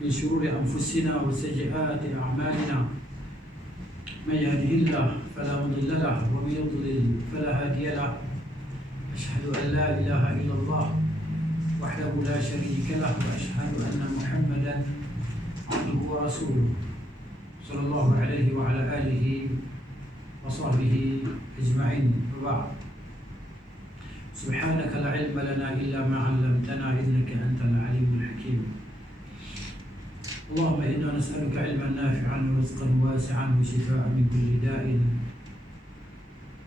من شرور أنفسنا وسيئات أعمالنا من يهده الله فلا مضل له ومن يضلل فلا هادي له أشهد أن لا إله إلا الله وحده لا شريك له وأشهد أن محمدا عبده ورسوله صلى الله عليه وعلى آله وصحبه أجمعين. وبعد سبحانك لا علم لنا إلا ما علمتنا إنك أنت العليم الحكيم. اللهم إنا نسألك علما نافعا ورزقا واسعا وشفاء من كل داء.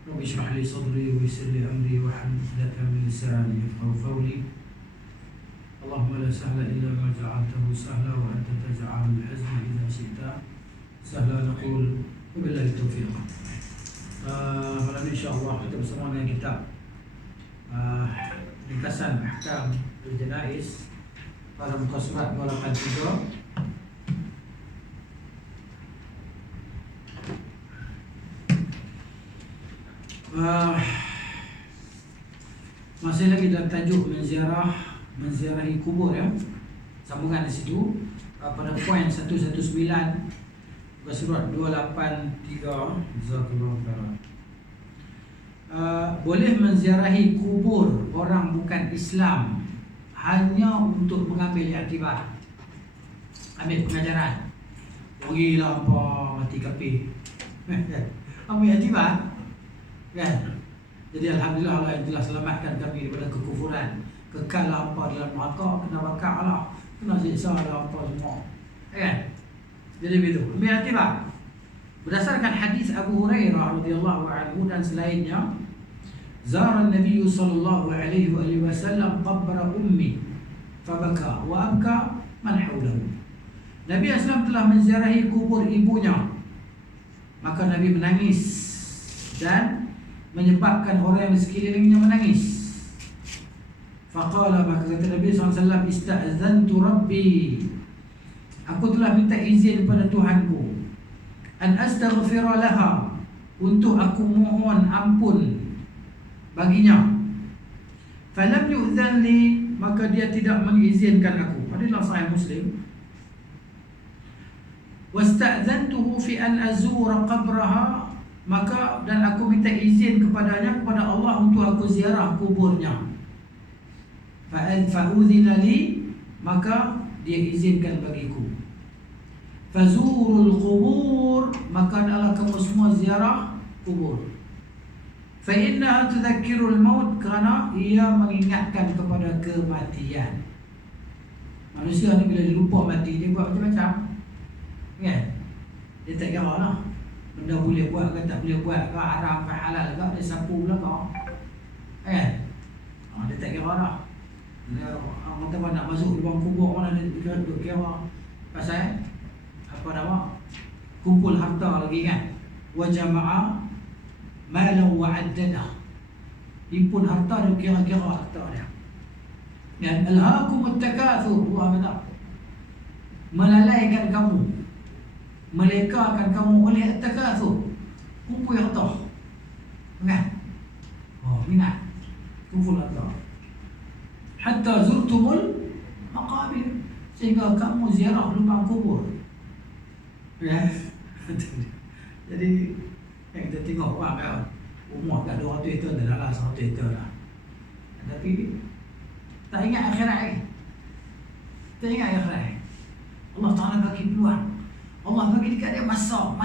رب اشرح لي صدري ويسر لي أمري واحلل عقدة من لساني يفقهوا قولي. اللهم لا سهل إلا ما جعلته سهلا وأنت تجعل الحزن إذا شئت سهلا. نقول وبالله التوفيق. Malam ini insyaAllah kita bersama dengan kitab ringkasan ahkam al-janaiz pada muka surat 283. Masih lagi dalam tajuk menziarahi kubur ya. Sambungan di situ pada poin 119 muka surat 283. Jazakallahu khairan. Boleh menziarahi kubur orang bukan Islam hanya untuk mengambil iktibar, ambil pengajaran. Pergilah apa mati kafir. Ambil iktibar. Kan? Jadi alhamdulillah Allah yang telah selamatkan kami daripada kekufuran. Kekal apa dalam neraka, kena bakar lah, kena siksa lah apa semua. Kan? Jadi begitu. Ambil iktibar. Berdasarkan hadis Abu Hurairah radhiyallahu anhu dan selainnya, zara Nabi sallallahu alaihi wasallam qabra ummi fabaka wa abka man hawlahu. Nabi SAW telah menziarahi kubur ibunya, maka Nabi menangis dan menyebabkan orang yang di sekelilingnya menangis. Faqala, maka kata Nabi SAW, ista'zantu rabbi, aku telah minta izin kepada Tuhanku, an astaghfira laha, untuk aku mohon ampun baginya. Falam yu'zan li, maka dia tidak mengizinkan aku. Hadislah sahih Muslim. Wasta'zantuhu fi an azura qabraha, maka dan aku minta izin kepadanya, kepada Allah, untuk aku ziarah kuburnya. Fa'udhina li, maka dia izinkan bagiku. Fazurul qubur, maka adalah kamu semua ziarah kubur. Fa'innaha tudzakkirul maut, kerana ia mengingatkan kepada kematian. Manusia ni bila dia lupa mati, dia buat macam-macam. Kan? Dia tak kira lah benda boleh buat ke tak boleh buat ke, haram ke halal ke, dia sapu belakang. Kan? Dia tak kira lah. Orang kata nak masuk lubang kubur mana dia kira. Pasal apa nama? Kumpul harta lagi kan? Wa jama'a malau wa'addadah, himpun harta dia, kira-kira harta dia. Dan alhaakumut takatsur, Allah kata, melalaikan kamu, melekakan kamu oleh takatsur, kumpul harta. Kan? Minat kumpul harta. Hatta zurtumul maqabir, sehingga kamu ziarah lubang kubur. Ya. Jadi yang kita tengok orang kan, umur kat 200 tahun dah lah, 100 tahun lah, tapi tak ingat akhirat lagi. Tak ingat akhirat. Allah Ta'ala bagi peluang, Allah bagi dekat dia masa.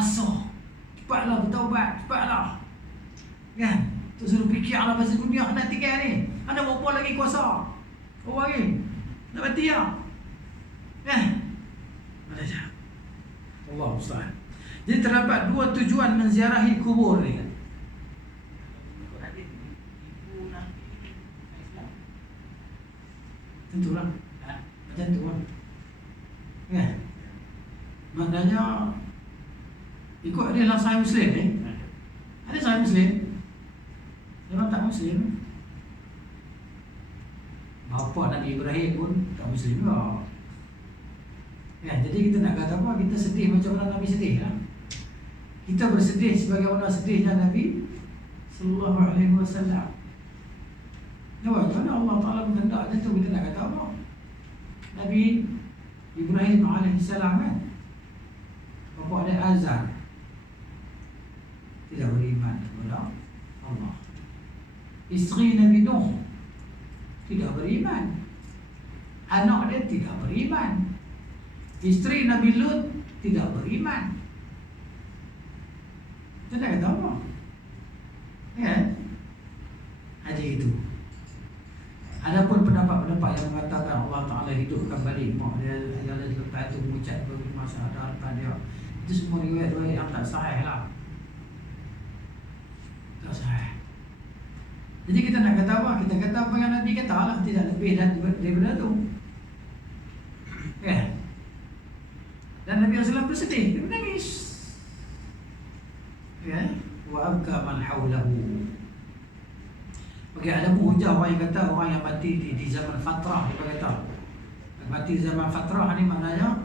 Cepatlah bertaubat, cepatlah. Kan? Tu suruh fikir ala masa dunia nak tinggal ni. Anda berapa lagi kuasa? Orang ni nak mati lah. Kan? Ada je. Allah Ustaz. Jadi terdapat dua tujuan menziarahi kubur ni. Tentulah. Macam tu lah. Kan? Maknanya ikut dia dalam Sahih Muslim ni. Ada Sahih Muslim. Memang tak Muslim. Bapa Nabi Ibrahim pun tak Muslim juga. Ya, jadi kita nak kata apa? Kita sedih macam mana Nabi sedih lah. Kita bersedih sebagaimana sedihnya Nabi sallallahu alaihi wasallam. Nampak, kerana Allah Ta'ala berkendak macam tu, kita nak kata apa? Nabi Ibrahim alaihissalam kan, bapa dia Azar, tidak beriman kepada Allah. Isteri Nabi Nuh tidak beriman. Anak dia tidak beriman. Isteri Nabi Lut tidak beriman. Tidak kata apa? Ya, aja itu. Adapun pendapat-pendapat yang mengatakan Allah Ta'ala hidupkan balik mak dia yang lepas itu mengucap bagi masa ada harapan dia, itu semua riwayat-riwayat yang tak sahih lah. Tak sahih. Jadi kita nak kata apa? Kita kata apa yang Nabi kata lah, tidak lebih daripada itu. Ya. Dan Nabi SAW bersedih, dia menangis. Ya, wa abka man hawlahu. Okey, ada pun hujah orang yang kata orang yang mati di zaman fatrah, dia kata mati zaman fatrah ni maknanya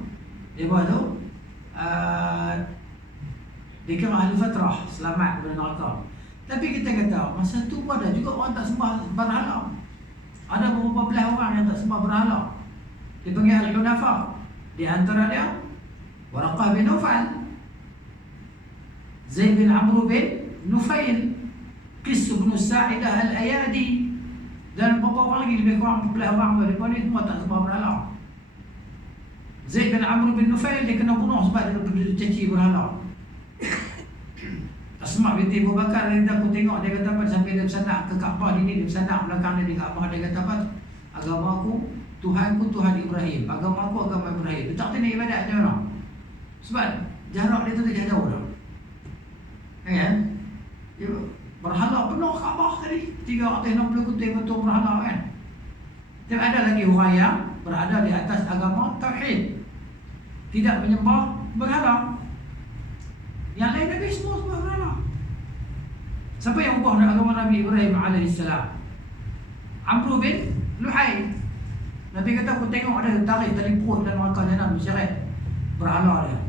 dia buat tu dia kira ahli fatrah, selamat daripada neraka. Tapi kita kata masa tu ada juga orang tak sembah berhala. Ada beberapa belas orang yang tak sembah berhala, dipanggil al-hunafa. Di antara dia Waraqah bin Nawfal, Zaid bin Amr bin Nufail, Qis bin Sa'idah al-Ayadi, dan beberapa orang lagi, lebih kurang 14 orang. Mereka ni semua tak sembah berhala. Zaid bin Amr bin Nufail dia kena bunuh sebab dia caci berhala. Asma binti Abu Bakar, aku tengok dia kata apa, sampai dia bersandak ke Kaabah ini, dia bersandak belakang dia di Kaabah, dia kata apa, agama aku, Tuhanku Tuhan Ibrahim, agama aku agama Ibrahim. Dia tak kena ibadat je orang. Sebab jarak dia tu tak jauh dah. Kan? Dia berhala penuh Kaabah tadi, 360 kutu berhala kan. Dan ada lagi orang yang berada di atas agama tauhid, tidak menyembah berhala. Yang lain Nabi semua berhala. Siapa yang ubah agama Nabi Ibrahim alaihissalam? Amr bin Luhai. Nabi kata aku tengok ada tarik tali perut dan neraka jahanam menyeret berhala dia.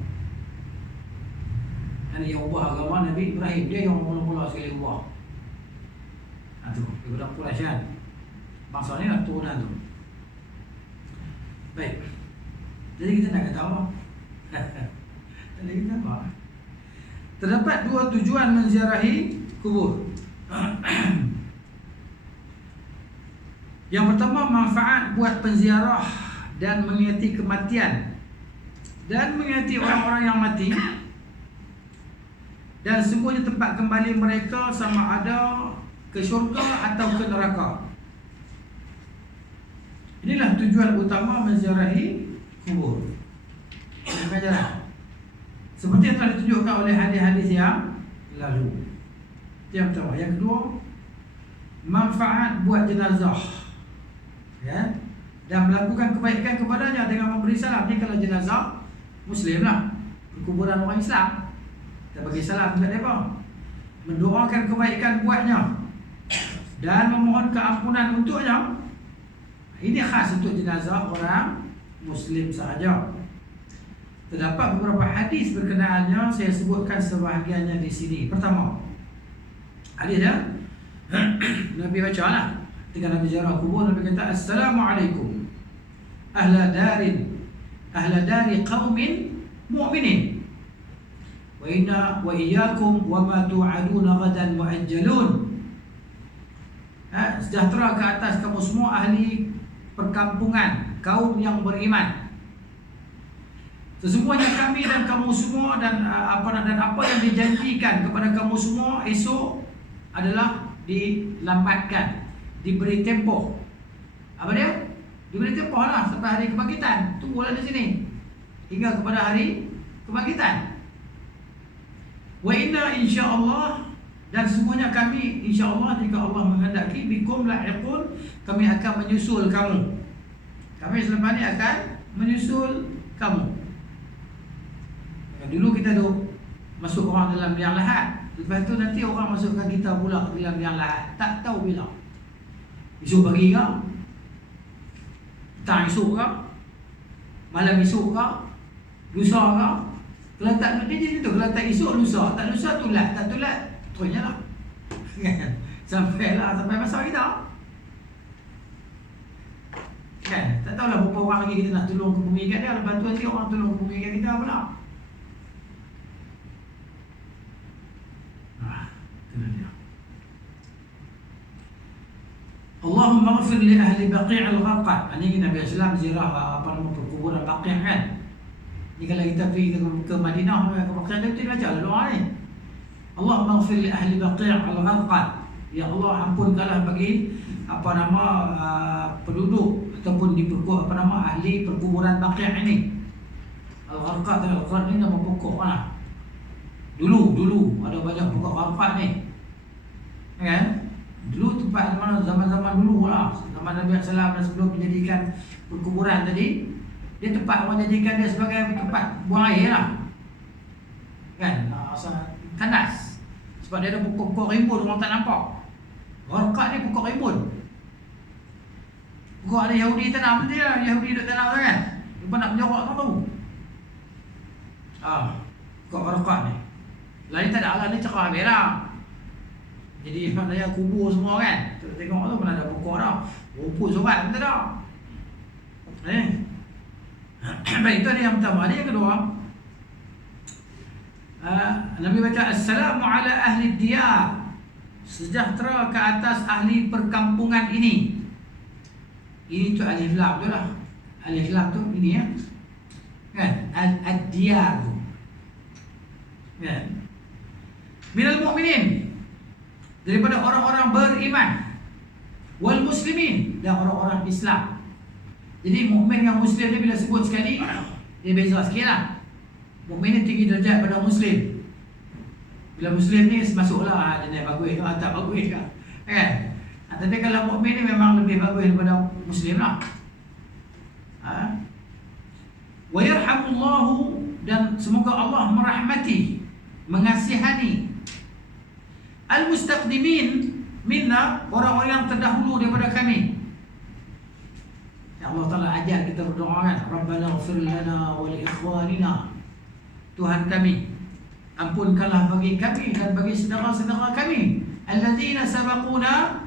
Dan yang ubah agama Nabi Ibrahim, dia yang mula-mula sekali ubah. Itu daripada Quraisy kan. Bangsa ni lah turunan tu. Baik. Jadi kita nak kata apa? Jadi kita apa? Terdapat dua tujuan menziarahi kubur. Yang pertama, manfaat buat penziarah dan mengingati kematian dan mengingati orang-orang yang mati, dan semuanya tempat kembali mereka sama ada ke syurga atau ke neraka. Inilah tujuan utama menziarahi kubur. Seperti yang telah ditunjukkan oleh hadis-hadis yang lalu. Yang pertama. Yang kedua, manfaat buat jenazah, ya, dan melakukan kebaikan kepadanya dengan memberi salam. Ni kalau jenazah Muslim lah, kuburan orang Islam, kita bagi salam kepada mereka, mendoakan kebaikan buatnya dan memohon keampunan untuknya. Ini khas untuk jenazah orang Muslim sahaja. Terdapat beberapa hadis berkenaannya, saya sebutkan sebahagiannya di sini. Pertama, hadis dia Nabi baca lah ketika Nabi ziarah kubur. Nabi kata, Assalamualaikum ahla dari qaumin mu'minin wa iyyakum wa ma tu'aduna ghadan mu'ajjalun. Sejahtera ke atas kamu semua ahli perkampungan kaum yang beriman. Sesungguhnya kami dan kamu semua dan apa yang dijanjikan kepada kamu semua esok adalah dilambatkan, diberi tempoh. Apa dia? Diberi tempoh lah sampai hari kebangkitan. Tunggulah di sini hingga kepada hari kebangkitan. Wa inna insyaallah, dan semuanya kami insyaallah jika Allah menghendaki, bikum lahiqun, kami akan menyusul kamu. Kami selepas ini akan menyusul kamu. Dulu kita duk masuk orang dalam liang lahat, lepas tu nanti orang masukkan kita pula dalam liang lahat. Tak tahu bila. Esok pagi ke? Petang esok ke? Malam esok ke? Lusa ke? Kalau tak dia tu, kalau tak esok lusa, tak lusa tulat, tak tulat terusnya lah. Sampai masa kita. Kan? Tak tahulah berapa orang lagi kita nak tolong ke bumi kat dia. Lepas tu nanti orang tolong ke bumi kat kita pula. Itu dia. Allahumma ghafir li ahli Baqi' al-Gharqad. Ini Nabi Islam ziarah perkuburan Baqi' kan. Ni kalau kita pergi ke Madinah ke Baqi' tu baca doa ni. Allahumma ghafir li ahli Baqi' al-Gharqad. Ya Allah, ampunkanlah bagi penduduk ataupun di ahli perkuburan Baqi' ini. Al-Gharqad ni nama pokok lah. Dulu ada banyak pokok Gharqad ni. Kan? Dulu tempat mana zaman-zaman dulu lah, zaman Nabi SAW dan sebelum menjadikan perkuburan tadi, dia tempat orang jadikan dia sebagai tempat buang air lah. Kan? Kandas. Sebab dia ada pokok rimbun orang tak nampak. Gharqad ni pokok rimbun. Pokok ada Yahudi tanam dia, Yahudi duduk tanam tu kan. Dia nak menjorok tak tahu. Pokok Gharqad ni. Lain tak ada alam ni cerah habis lah. Jadi maknanya kubur semua kan. Kita tengok tu pun ada pokok dah. Rumput sobat pun tak ada. Baik, itu ada yang pertama. Ada yang kedua, Nabi baca Assalamu ala ahli diyar. Sejahtera ke atas ahli perkampungan ini. Ini tu alif lam tu lah. Alif lam tu ini ya. Kan? Ad-diyar tu. Kan? Minal mu'minin, daripada orang-orang beriman, wal muslimin, dan orang-orang Islam. Jadi mukmin dengan muslim ni bila sebut sekali dia beza sikit lah. Mukmin ni tinggi darjat pada muslim. Bila muslim ni masuklah dia naik bagus ke tak bagus ke kan. Tapi kalau mukmin ni memang lebih bagus daripada muslim lah. Wa yarhamullahu, dan semoga Allah merahmati, mengasihani al-mustaqdimin minna, orang-orang yang terdahulu daripada kami. Ya Allah Ta'ala ajar kita berdoa kan, Rabbana ighfir lana wa li ikhwanina. Tuhan kami, ampunkanlah bagi kami dan bagi saudara-saudara kami, alladzina sabaquna,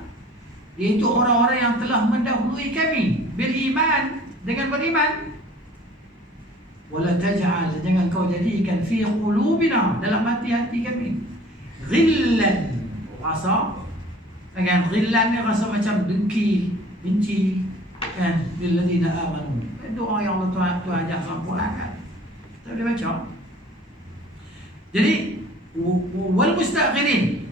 iaitu orang-orang yang telah mendahului kami, bil iman, dengan beriman. Wala taj'al, jangan kau jadikan fi qulubina, dalam hati-hati kami, ghillan, rasa kan, ghillan ni rasa macam dengki, benci kan, lil ladina amanu. Doa yang Allah Tuhan ajak dalam Quran kan, kita boleh baca. Jadi wal mustakhirin,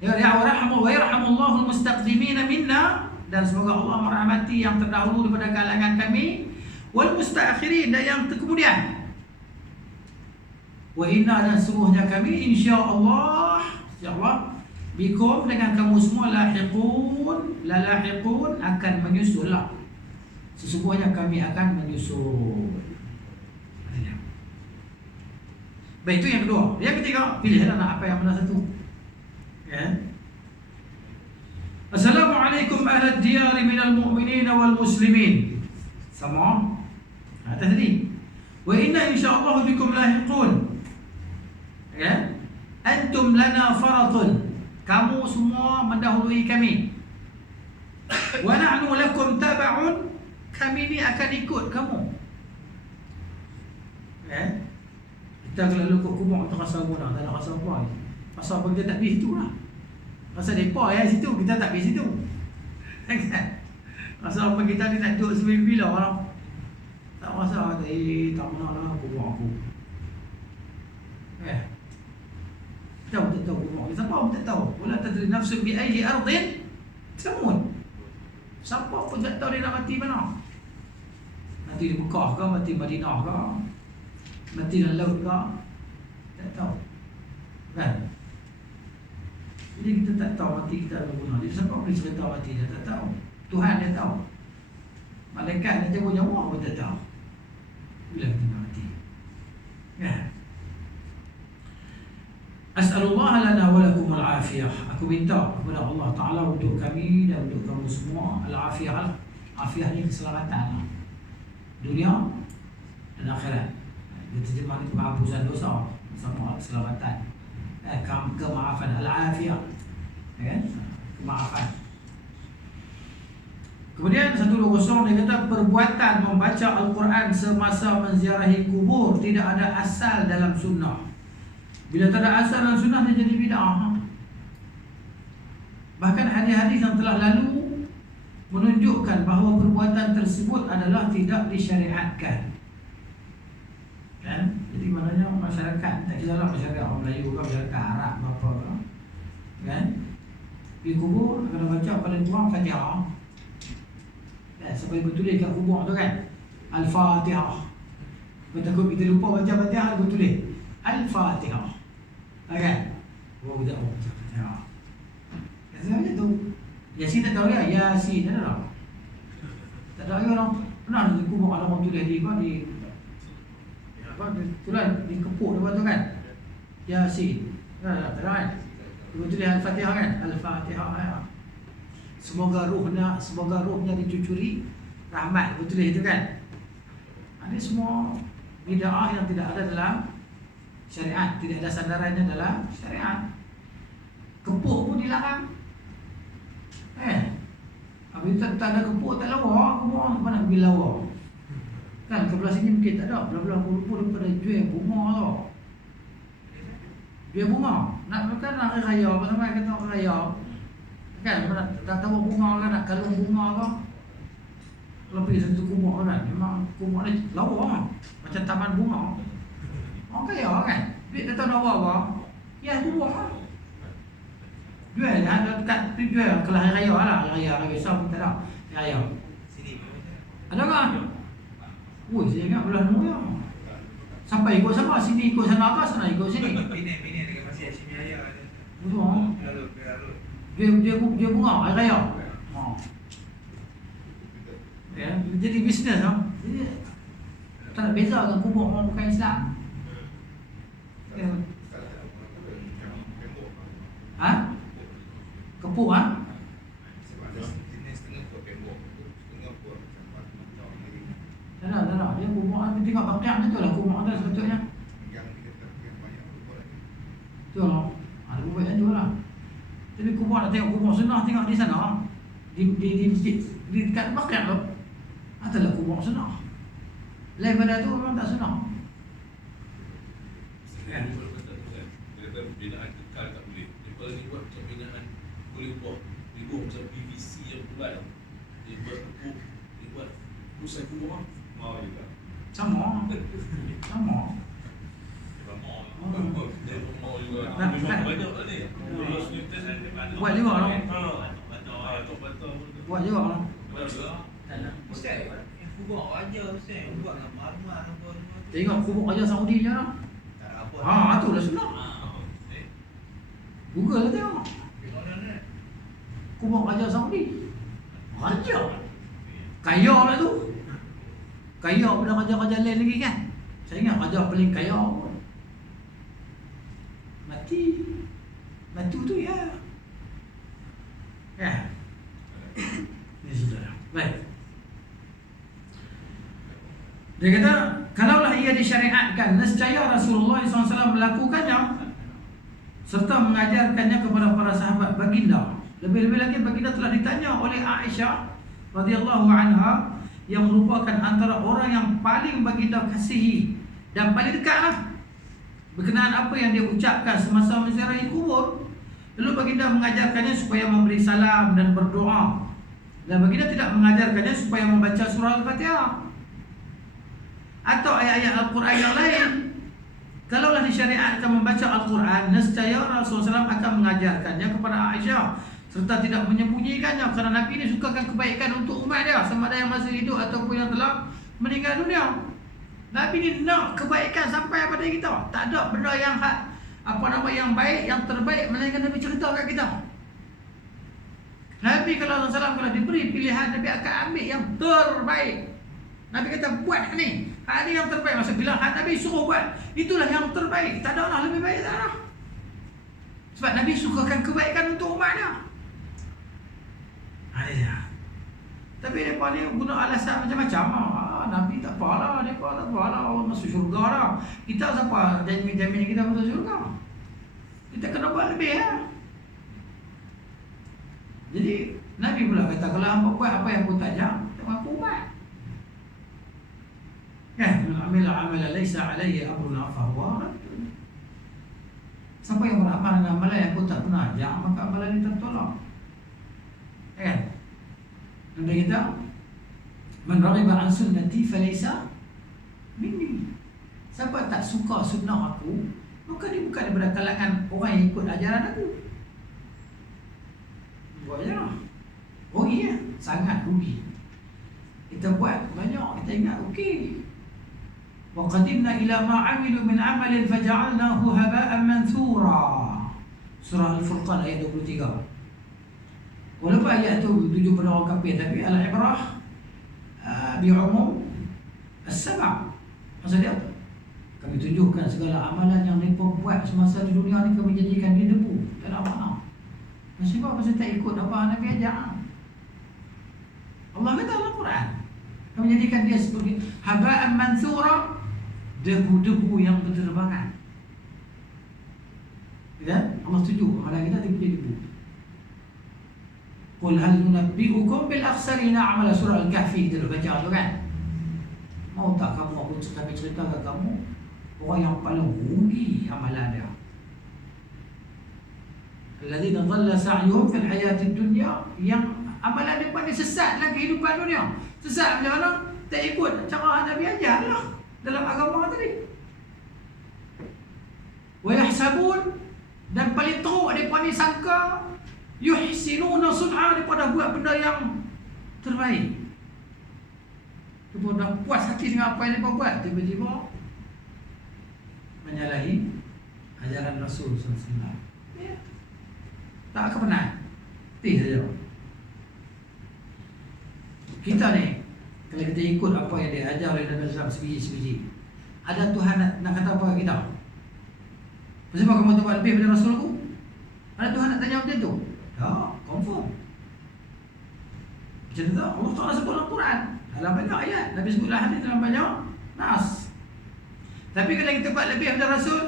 ya rahmu wa yarhamullahu al mustaqdimin minna, dan semoga Allah merahmati yang terdahulu daripada kalangan kami, wal mustakhirin, dan yang kemudian. Wa inna, dan sungguhnya kami insyaallah bikum, dengan kamu semua, lahiqun akan menyusul lah. Sesungguhnya kami akan menyusul. Baik, itu yang kedua. Yang ketiga, pilihlah nak apa yang mana satu. Ya. Assalamualaikum ahli diyar minal mu'minin wal muslimin. Sama atas tadi. Wa inna insyaallah bikum lahiqun. Ya. Antum lana faratun, kamu semua mendahului kami. Wa nahnu lakum tab'un, kami ni akan ikut kamu. Kita kalau ikut kubur tak rasa guna, tak ada rasa apa. Pasal apa kita tak pergi situ lah. Rasa depa ya situ, kita tak pergi situ. Rasa apa kita ni nak duduk sebila-bila orang. Tak rasa tak nak kubur aku. Tahu tak tahu kubur. Siapa pun tak tahu. Wala tadri nafsun bi ayyi ardin tamut. Siapa pun tak tahu dia nak mati mana. Mati di Mekah ke, mati Madinah ke, mati dalam laut ke, tak tahu. Kan? Jadi kita tak tahu mati kita ada guna. Jadi siapa boleh cerita mati dia tak tahu. Tuhan dia tahu. Malaikat dia jaga nyawa pun tak tahu bila kita mati. Kan? As'alullah lana wa lakum al-afiyah. Aku minta kepada Allah Ta'ala untuk kami dan untuk kamu semua al-afiyah lah. Afiyah ni keselamatan lah. Dunia dan akhirat. Dia terjemah ni penghapusan dosa sama keselamatan. Kemaafan, al-afiyah. Kan? Kemaafan. Kemudian 120 dia kata perbuatan membaca Al-Quran semasa menziarahi kubur tidak ada asal dalam sunnah. Bila tak ada asal dalam sunnah dia jadi bid'ah. Bahkan hadis-hadis yang telah lalu menunjukkan bahawa perbuatan tersebut adalah tidak disyariatkan. Kan? Jadi maknanya masyarakat, tak kisahlah masyarakat orang Melayu ke masyarakat Arab apa ke, kan? Di kubur kena baca paling kurang Fatihah. Kan? Sampai bertulis kat kubur tu kan, Al-Fatihah. Kau takut kita lupa baca Fatihah, kau tulis Al-Fatihah. Kan? Oh, kita baca Fatihah. Macam tu. Yasin tak tahu ya, Yasin ada tak? Tak tahu ya orang pernah di kubur ada orang tulis di tulis di kepuk depan tu kan, Yasin. Tak tahu kan? Dia tulis Al-Fatihah kan, Al-Fatihah ya. Semoga rohnya dicucuri rahmat, betul itu kan? Ini semua bid'ah yang tidak ada dalam syariat, tidak ada sandarannya dalam syariat. Kepuk pun dilarang. Apabila tak ada kepuk, tak lawa, kepuk mana pergi lawa? Kan sebelah sini mungkin tak ada, belah-belah pun daripada jual bunga tau. Jual bunga, nak makan nak raya, apa sama kata nak raya. Kan, tak tahu bunga kan, nak kalung bunga ke. Kalau pergi satu kumuk kan, memang kumuk ni lawa macam taman bunga. Orang kaya kan, duit tak tahu nak buat apa. Ya, tu buat lah. Jual lah, dekat tu jual. Kalau hari raya lah, hari raya besar pun tak ada. Hari raya ada kan? Ui, saya ingat bulan Nur ya. Sampai ikut sama, sini ikut sana apa, sana ikut sini. Bini dengan masih sini raya ada. Betul. Dia bunga hari raya. Ya, jadi bisnes lah. Jadi tak ada beza dengan kubur orang bukan Islam. Ya. Ha? Kepuk ha? Tak ada. Dia kubur tu tengok bakiak tu lah kubur tu sebetulnya. Betul lah. Ada kubur yang tu lah. Tapi kubur nak tengok kubur sunnah, tengok di sana. Di dekat bakiak tu. Adalah kubur sunnah. Lain pada tu memang tak sunnah. Binaan kekal tak boleh. Dia ni buat macam binaan boleh buat hidung macam PVC yang bulat. Dia buat kubur, dia buat pusat kubur. Mau juga. Sama. Dia mau juga. Tak. Banyak tak ni? Buat juga lah. Buat juga lah. Ustaz, yang kubur raja Ustaz, buat dengan marmar apa. Tengok kubur Raja Saudi je lah. Tak ada apa. Tu lah sunnah. Google lah tengok. Kubur Raja Saudi. Raja. Kaya lah tu. Kaya pada raja-raja lain lagi kan. Saya ingat raja paling kaya pun. Mati tu ya. Ya. Ini sudah. Baik. Dia kata, kalaulah ia disyariatkan, nescaya Rasulullah SAW melakukannya serta mengajarkannya kepada para sahabat baginda. Lebih-lebih lagi baginda telah ditanya oleh Aisyah radhiyallahu anha yang merupakan antara orang yang paling baginda kasihi dan paling dekatlah berkenaan apa yang dia ucapkan semasa menziarahi kubur. Lalu baginda mengajarkannya supaya memberi salam dan berdoa. Dan baginda tidak mengajarkannya supaya membaca surah Al-Fatihah atau ayat-ayat Al-Quran yang lain. Kalaulah disyariatkan membaca Al-Quran, nescaya Rasulullah SAW akan mengajarkannya kepada Aisyah serta tidak menyembunyikannya, kerana Nabi ini sukakan kebaikan untuk umat dia, sama ada yang masih hidup ataupun yang telah meninggal dunia. Nabi ini nak kebaikan sampai pada kita. Tak ada benda yang yang baik, yang terbaik melainkan Nabi cerita kat kita. Nabi kalau Rasulullah diberi pilihan, Nabi akan ambil yang terbaik. Nabi kata buat ni, ini yang terbaik. Masa bila Nabi suruh buat, itulah yang terbaik. Tak ada lah lebih baik tak ada. Sebab Nabi sukakan kebaikan untuk umat dia. Ada dia. Tapi mereka ni guna alasan macam-macam. Nabi tak apalah, mereka tak apalah, orang masuk syurga dah. Kita siapa jamin kita masuk syurga? Kita kena buat lebih ya. Jadi Nabi pula kata, kalau hamba buat apa yang aku tak ajak, tak aku buat. Kan? Amila amala laisa alaihi amruna fahuwa raddun. Siapa yang beramal dengan amalan yang aku tak pernah ajak, maka amalan itu tertolak. Kan? Nanti kita, man raghiba an sunnati falaysa minni. Siapa tak suka sunnah aku, maka dia bukan daripada kalangan orang yang ikut ajaran aku. Buat je lah. Rugi ya? Sangat rugi. Kita buat banyak, kita ingat okey. Wa qadimna ila ma 'amilu min 'amalin faja'alnahu haba'an manthura. Surah Al-Furqan ayat 23. Walaupun ayat tu tuju pada orang kafir, tapi al-ibrah bi'umum as-sab'. Maksud dia apa? Kami tunjukkan segala amalan yang mereka buat semasa di dunia ni, kami jadikan dia debu. Tak ada makna. Sebab pasal tak ikut apa Nabi ajar. Allah kata dalam Quran, kami jadikan dia sebagai haba'an mansura, debu-debu yang berterbangan. Ya? Allah setuju amalan kita jadi debu. Qul hal nunabbi'ukum bil akhsarina a'mala, surah Al-Kahfi kita dah baca tu kan. Mau tak kamu aku kami cerita ke kamu orang yang paling rugi amalan dia? Alladzina dhalla sa'yuhum fil hayatid dunya, yang amalan mereka ni sesat dalam kehidupan dunia. Sesat macam mana? Tak ikut cara Nabi ajar lah dalam agama tadi. Wa yahsabun, dan paling teruk mereka ni sangka yuhsinuna sun'a, mereka dah buat benda yang terbaik. Mereka dah puas hati dengan apa yang mereka buat, tiba-tiba menyalahi ajaran Rasul SAW. Ya. Tak pernah. Tidak saja. Kita ni, kalau kita ikut apa yang diajar oleh Nabi SAW sebiji-sebiji, ada Tuhan nak kata apa kita? Sebab kamu tu buat lebih daripada Rasulku? Ada Tuhan nak tanya macam tu? Tak, confirm. Macam tu, Allah Ta'ala sebut dalam Quran, dalam banyak ayat. Nabi sebutlah hadis dalam banyak nas. Tapi kalau kita buat lebih daripada Rasul,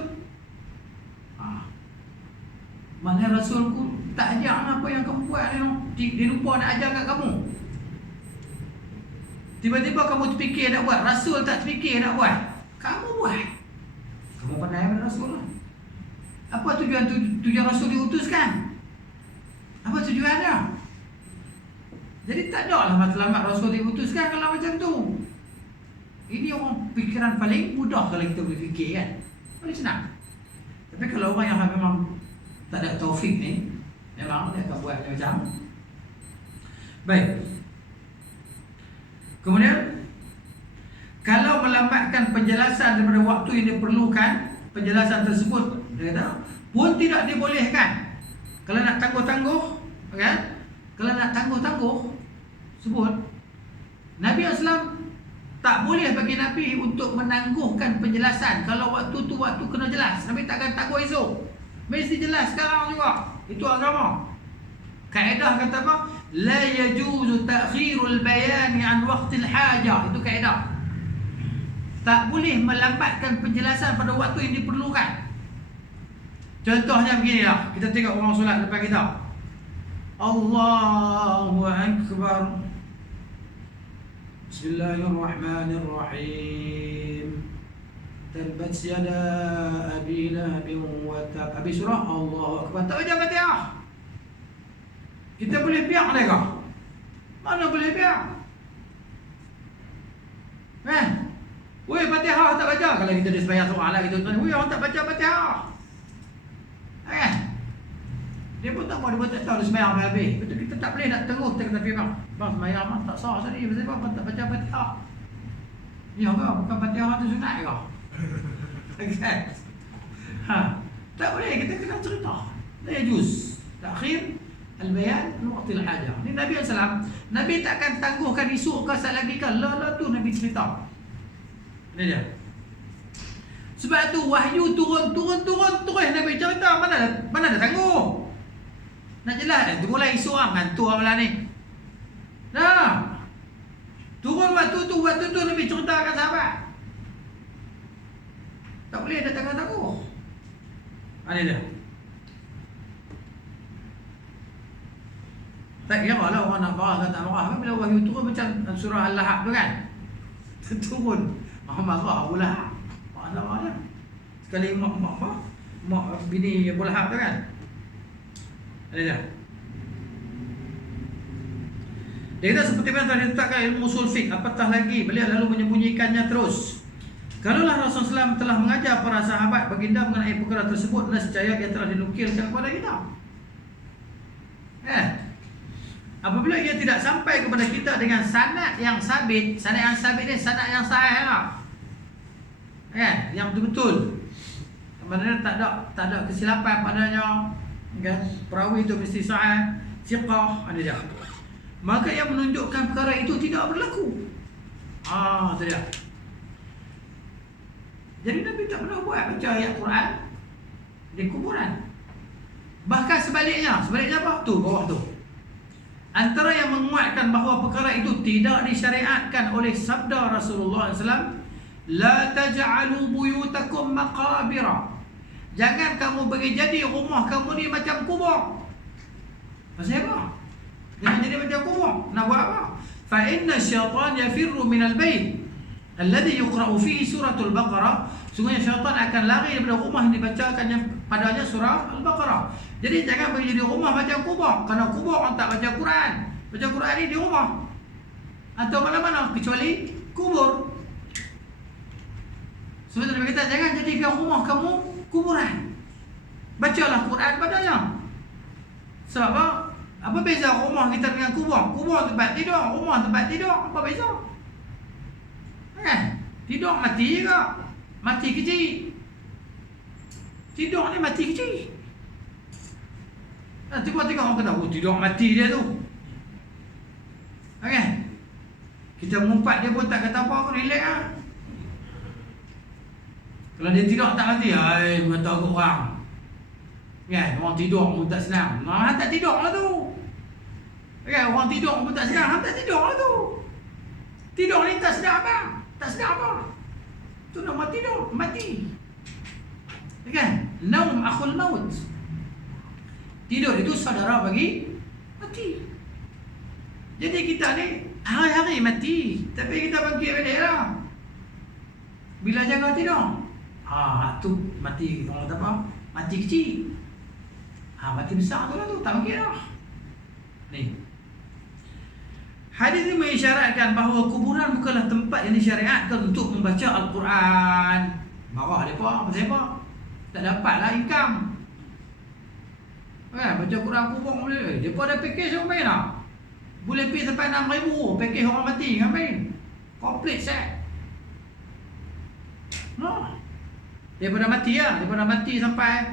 maknanya Rasulku tak ajar apa yang kamu buat ni, dia lupa nak ajar kat kamu. Tiba-tiba kamu terfikir nak buat, Rasul tak terfikir nak buat, kamu buat. Kamu pandai dengan Rasul lah. Apa tujuan Rasul diutuskan? Apa tujuannya? Jadi tak ada lah matlamat Rasul diutuskan kalau macam tu. Ini orang fikiran paling mudah kalau kita boleh fikir kan. Paling senang. Tapi kalau orang yang memang tak ada taufik ni, memang dia akan buat macam. Baik. Kemudian, kalau melambatkan penjelasan daripada waktu yang diperlukan, penjelasan tersebut, dia kata, pun tidak dibolehkan. Kalau nak tangguh-tangguh, kan? Kalau nak tangguh-tangguh, sebut, Nabi SAW tak boleh bagi Nabi untuk menangguhkan penjelasan. Kalau waktu tu waktu kena jelas, Nabi takkan tangguh esok. Mesti jelas sekarang juga. Itu agama. Kaedah kata apa? La yajuzu ta'khirul bayani an waqtil hajah. Itu kaedah. Tak boleh melambatkan penjelasan pada waktu yang diperlukan. Contohnya beginilah. Kita tengok orang solat depan kita. Allahu Akbar. Bismillahirrahmanirrahim. Tabbat yada abi lahabin wa tab. Habis surah Allahu Akbar. Tak baca Fatihah. Kita boleh biar mereka? Mana boleh biar? Weh, Fatihah tak baca. Kalau kita dah sembahyang soal lah, kita tuan, weh, orang tak baca Fatihah. Dia pun tak mau, dia pun tak tahu dia sembahyang habis. Betul, kita tak boleh nak terus kita kata bang sembahyang mah tak sah tadi, sebab apa tak baca Fatihah. Ya ke? Bukan Fatihah tu sunat ke? Tak boleh, kita kena cerita. La yajuz ta'khir al-bayan an waqtil hajah. Ni Nabi SAW, Nabi takkan tangguhkan isu ke asal lagi kan. La tu Nabi cerita. Ini dia. Sebab tu wahyu turun terus Nabi cerita, mana ada tangguh. Nak jelas dah, tunggulah isu ngantuk amalan ni. Nah. Turun waktu tu Nabi ceritakan sahabat. Tak boleh ada tangguh-tangguh. Ini dia. Tak kira lah orang nak marah ke tak marah kan, bila wahyu turun macam surah Al-Lahab tu kan. Turun marah Abu Lahab. Marah dia. Sekali mak bini Abu Lahab tu kan. Ada dah. Dia kata seperti mana telah ditetapkan ilmu usul fiqh, apatah lagi beliau lalu menyembunyikannya terus. Kalaulah Rasulullah SAW telah mengajar para sahabat baginda mengenai perkara tersebut, nescaya ia telah dinukilkan kepada kita. Apabila ia tidak sampai kepada kita dengan sanad yang sabit, sanad yang sabit ni sanad yang sahih lah. Yang betul-betul. Maknanya tak ada kesilapan padanya. Kan? Perawi itu mesti sahih, siqah, ada dia. Maka yang menunjukkan perkara itu tidak berlaku. Tu dia. Jadi Nabi tak pernah buat baca ayat Quran di kuburan. Bahkan sebaliknya apa? Tu bawah tu. Antara yang menguatkan bahawa perkara itu tidak disyariatkan oleh sabda Rasulullah SAW, la taj'alu buyutakum maqabira. Jangan kamu bagi jadi rumah kamu ni macam kubur. Pasal apa? Jangan jadi macam kubur. Nak buat apa? Fa inna syaitan yafirru minal bait alladhi yuqra'u fihi suratul Baqarah. Sungguhnya syaitan akan lari daripada rumah yang dibacakannya padanya surah Al-Baqarah. Jadi jangan bagi jadi rumah macam kubur. Kerana kubur orang tak baca Quran. Baca Quran ni di rumah atau mana-mana kecuali kubur. Sebab tu Nabi kata jangan jadikan rumah kamu kuburan. Bacalah Quran padanya. Sebab apa? Apa beza rumah kita dengan kubur? Kubur tempat tidur, rumah tempat tidur. Apa beza? Tidur mati je ke? Mati kecil. Tidur ni mati kecil. Tiba-tiba orang kata, tidur mati dia tu. Kita mengumpat dia pun tak kata apa, relax lah. Kalau dia tidur tak mati, mengata ke orang. Orang tidur pun tak senang. Hang tak tidur lah tu. Orang tidur pun tak senang, hang tak tidur lah tu. Tidur ni tak sedap apa? Tak sedap apa? Tu nama tidur, mati. Naum akhul maut. Tidur itu saudara bagi mati. Jadi kita ni hari-hari mati, tapi kita bangkit balik lah. Bila jaga tidur, tu mati, orang kata apa? Mati kecil. Mati besar tu lah tu, tak bangkit dah. Ni. Hadis ini mengisyaratkan bahawa kuburan bukanlah tempat yang disyariatkan untuk membaca Al-Quran. Marah dia apa? Pasal apa? Tak dapatlah income. Baca Quran kubur boleh. Dia pun ada package orang main lah. Boleh pay sampai 6,000 package orang mati kan main. Complete set. Daripada mati lah. Daripada mati sampai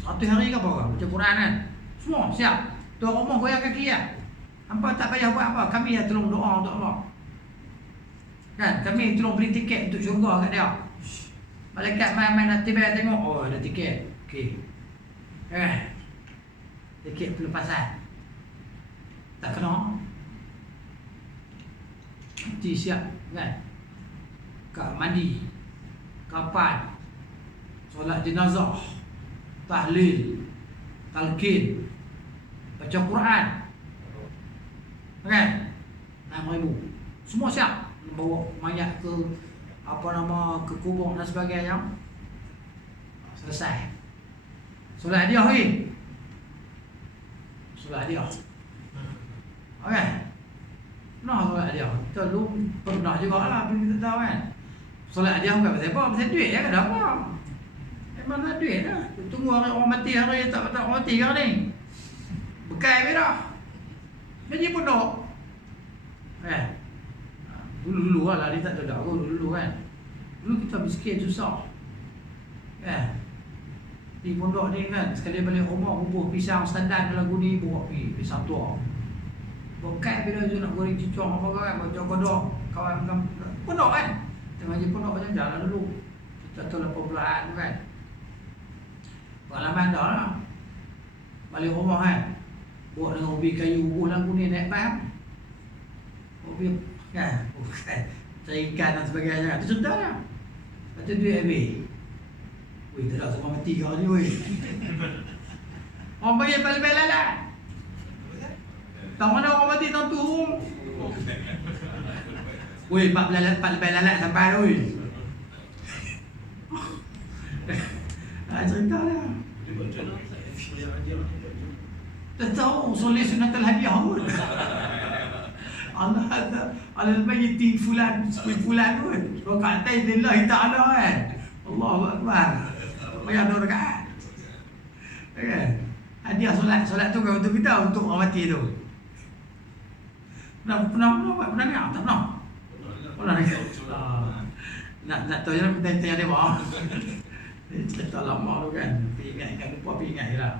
100 hari ke apa? Baca Quran kan. Semua siap. Tuan rumah goyang kaki lah. Hampa tak payah buat apa. Kami yang tolong doa untuk Allah. Kan? Kami tolong beli tiket untuk syurga kat dia. Malaikat main-main nak tiba tengok. Ada tiket. Okey. Tiket pelepasan. Tak kena. Mati siap kan? Kak mandi. Kapan? Solat jenazah. Tahlil. Talqin. Baca Quran. Kan? 6,000. Semua siap. Bawa mayat ke ke kubur dan sebagainya. Selesai. Solat hadiah lagi. Solat hadiah. Solat hadiah. Kita belum pernah juga lah. Kita tahu kan. Solat hadiah bukan pasal apa. Pasal duit ya. Ada apa? Mana duit dah. Tunggu orang mati hari tak mati kan ni. Bekai habis dah. Jadi pondok. Dulu-dulu lah dia tak ada aku dulu kan. Dulu kita miskin susah. Di pondok ni kan sekali balik rumah bubuh pisang standar dalam guni bawa pergi pisang tua. Bekai bila tu nak goreng cicong apa kan baca kodok kawan pondok kan. Tengah je pondok macam jalan dulu. Kita tu 80-an tu kan. Pengalaman dah lah. Balik rumah kan. Buat dengan ubi kayu bubuh lampu ni naik bang. Ubi kan. Cari ikan dan sebagainya. Itu sudah lah. Lepas tu duit habis. Weh tak ada semua mati kau ni weh. Orang panggil balik-balik lah. Tahu mana orang mati tahu tu. Woi, 4 lebih lalat sampai woi. Cerita lah. Dia baca lah. Tak tahu soleh sunatul hadiah pun. Allah al-mayyit fulan fulan pun. Rakaatain lillahi ta'ala kan. Allahu akbar. Bayar 2 rakaat. Kan? Hadiah solat tu kan untuk kita, untuk orang mati tu. Pernah buat? Pernah dengar? Tak pernah? Pernah dengar? Nak tahu je nak tanya dia bawah. Cerita lama tu kan. Tapi ingat lupa, tapi ingat je lah.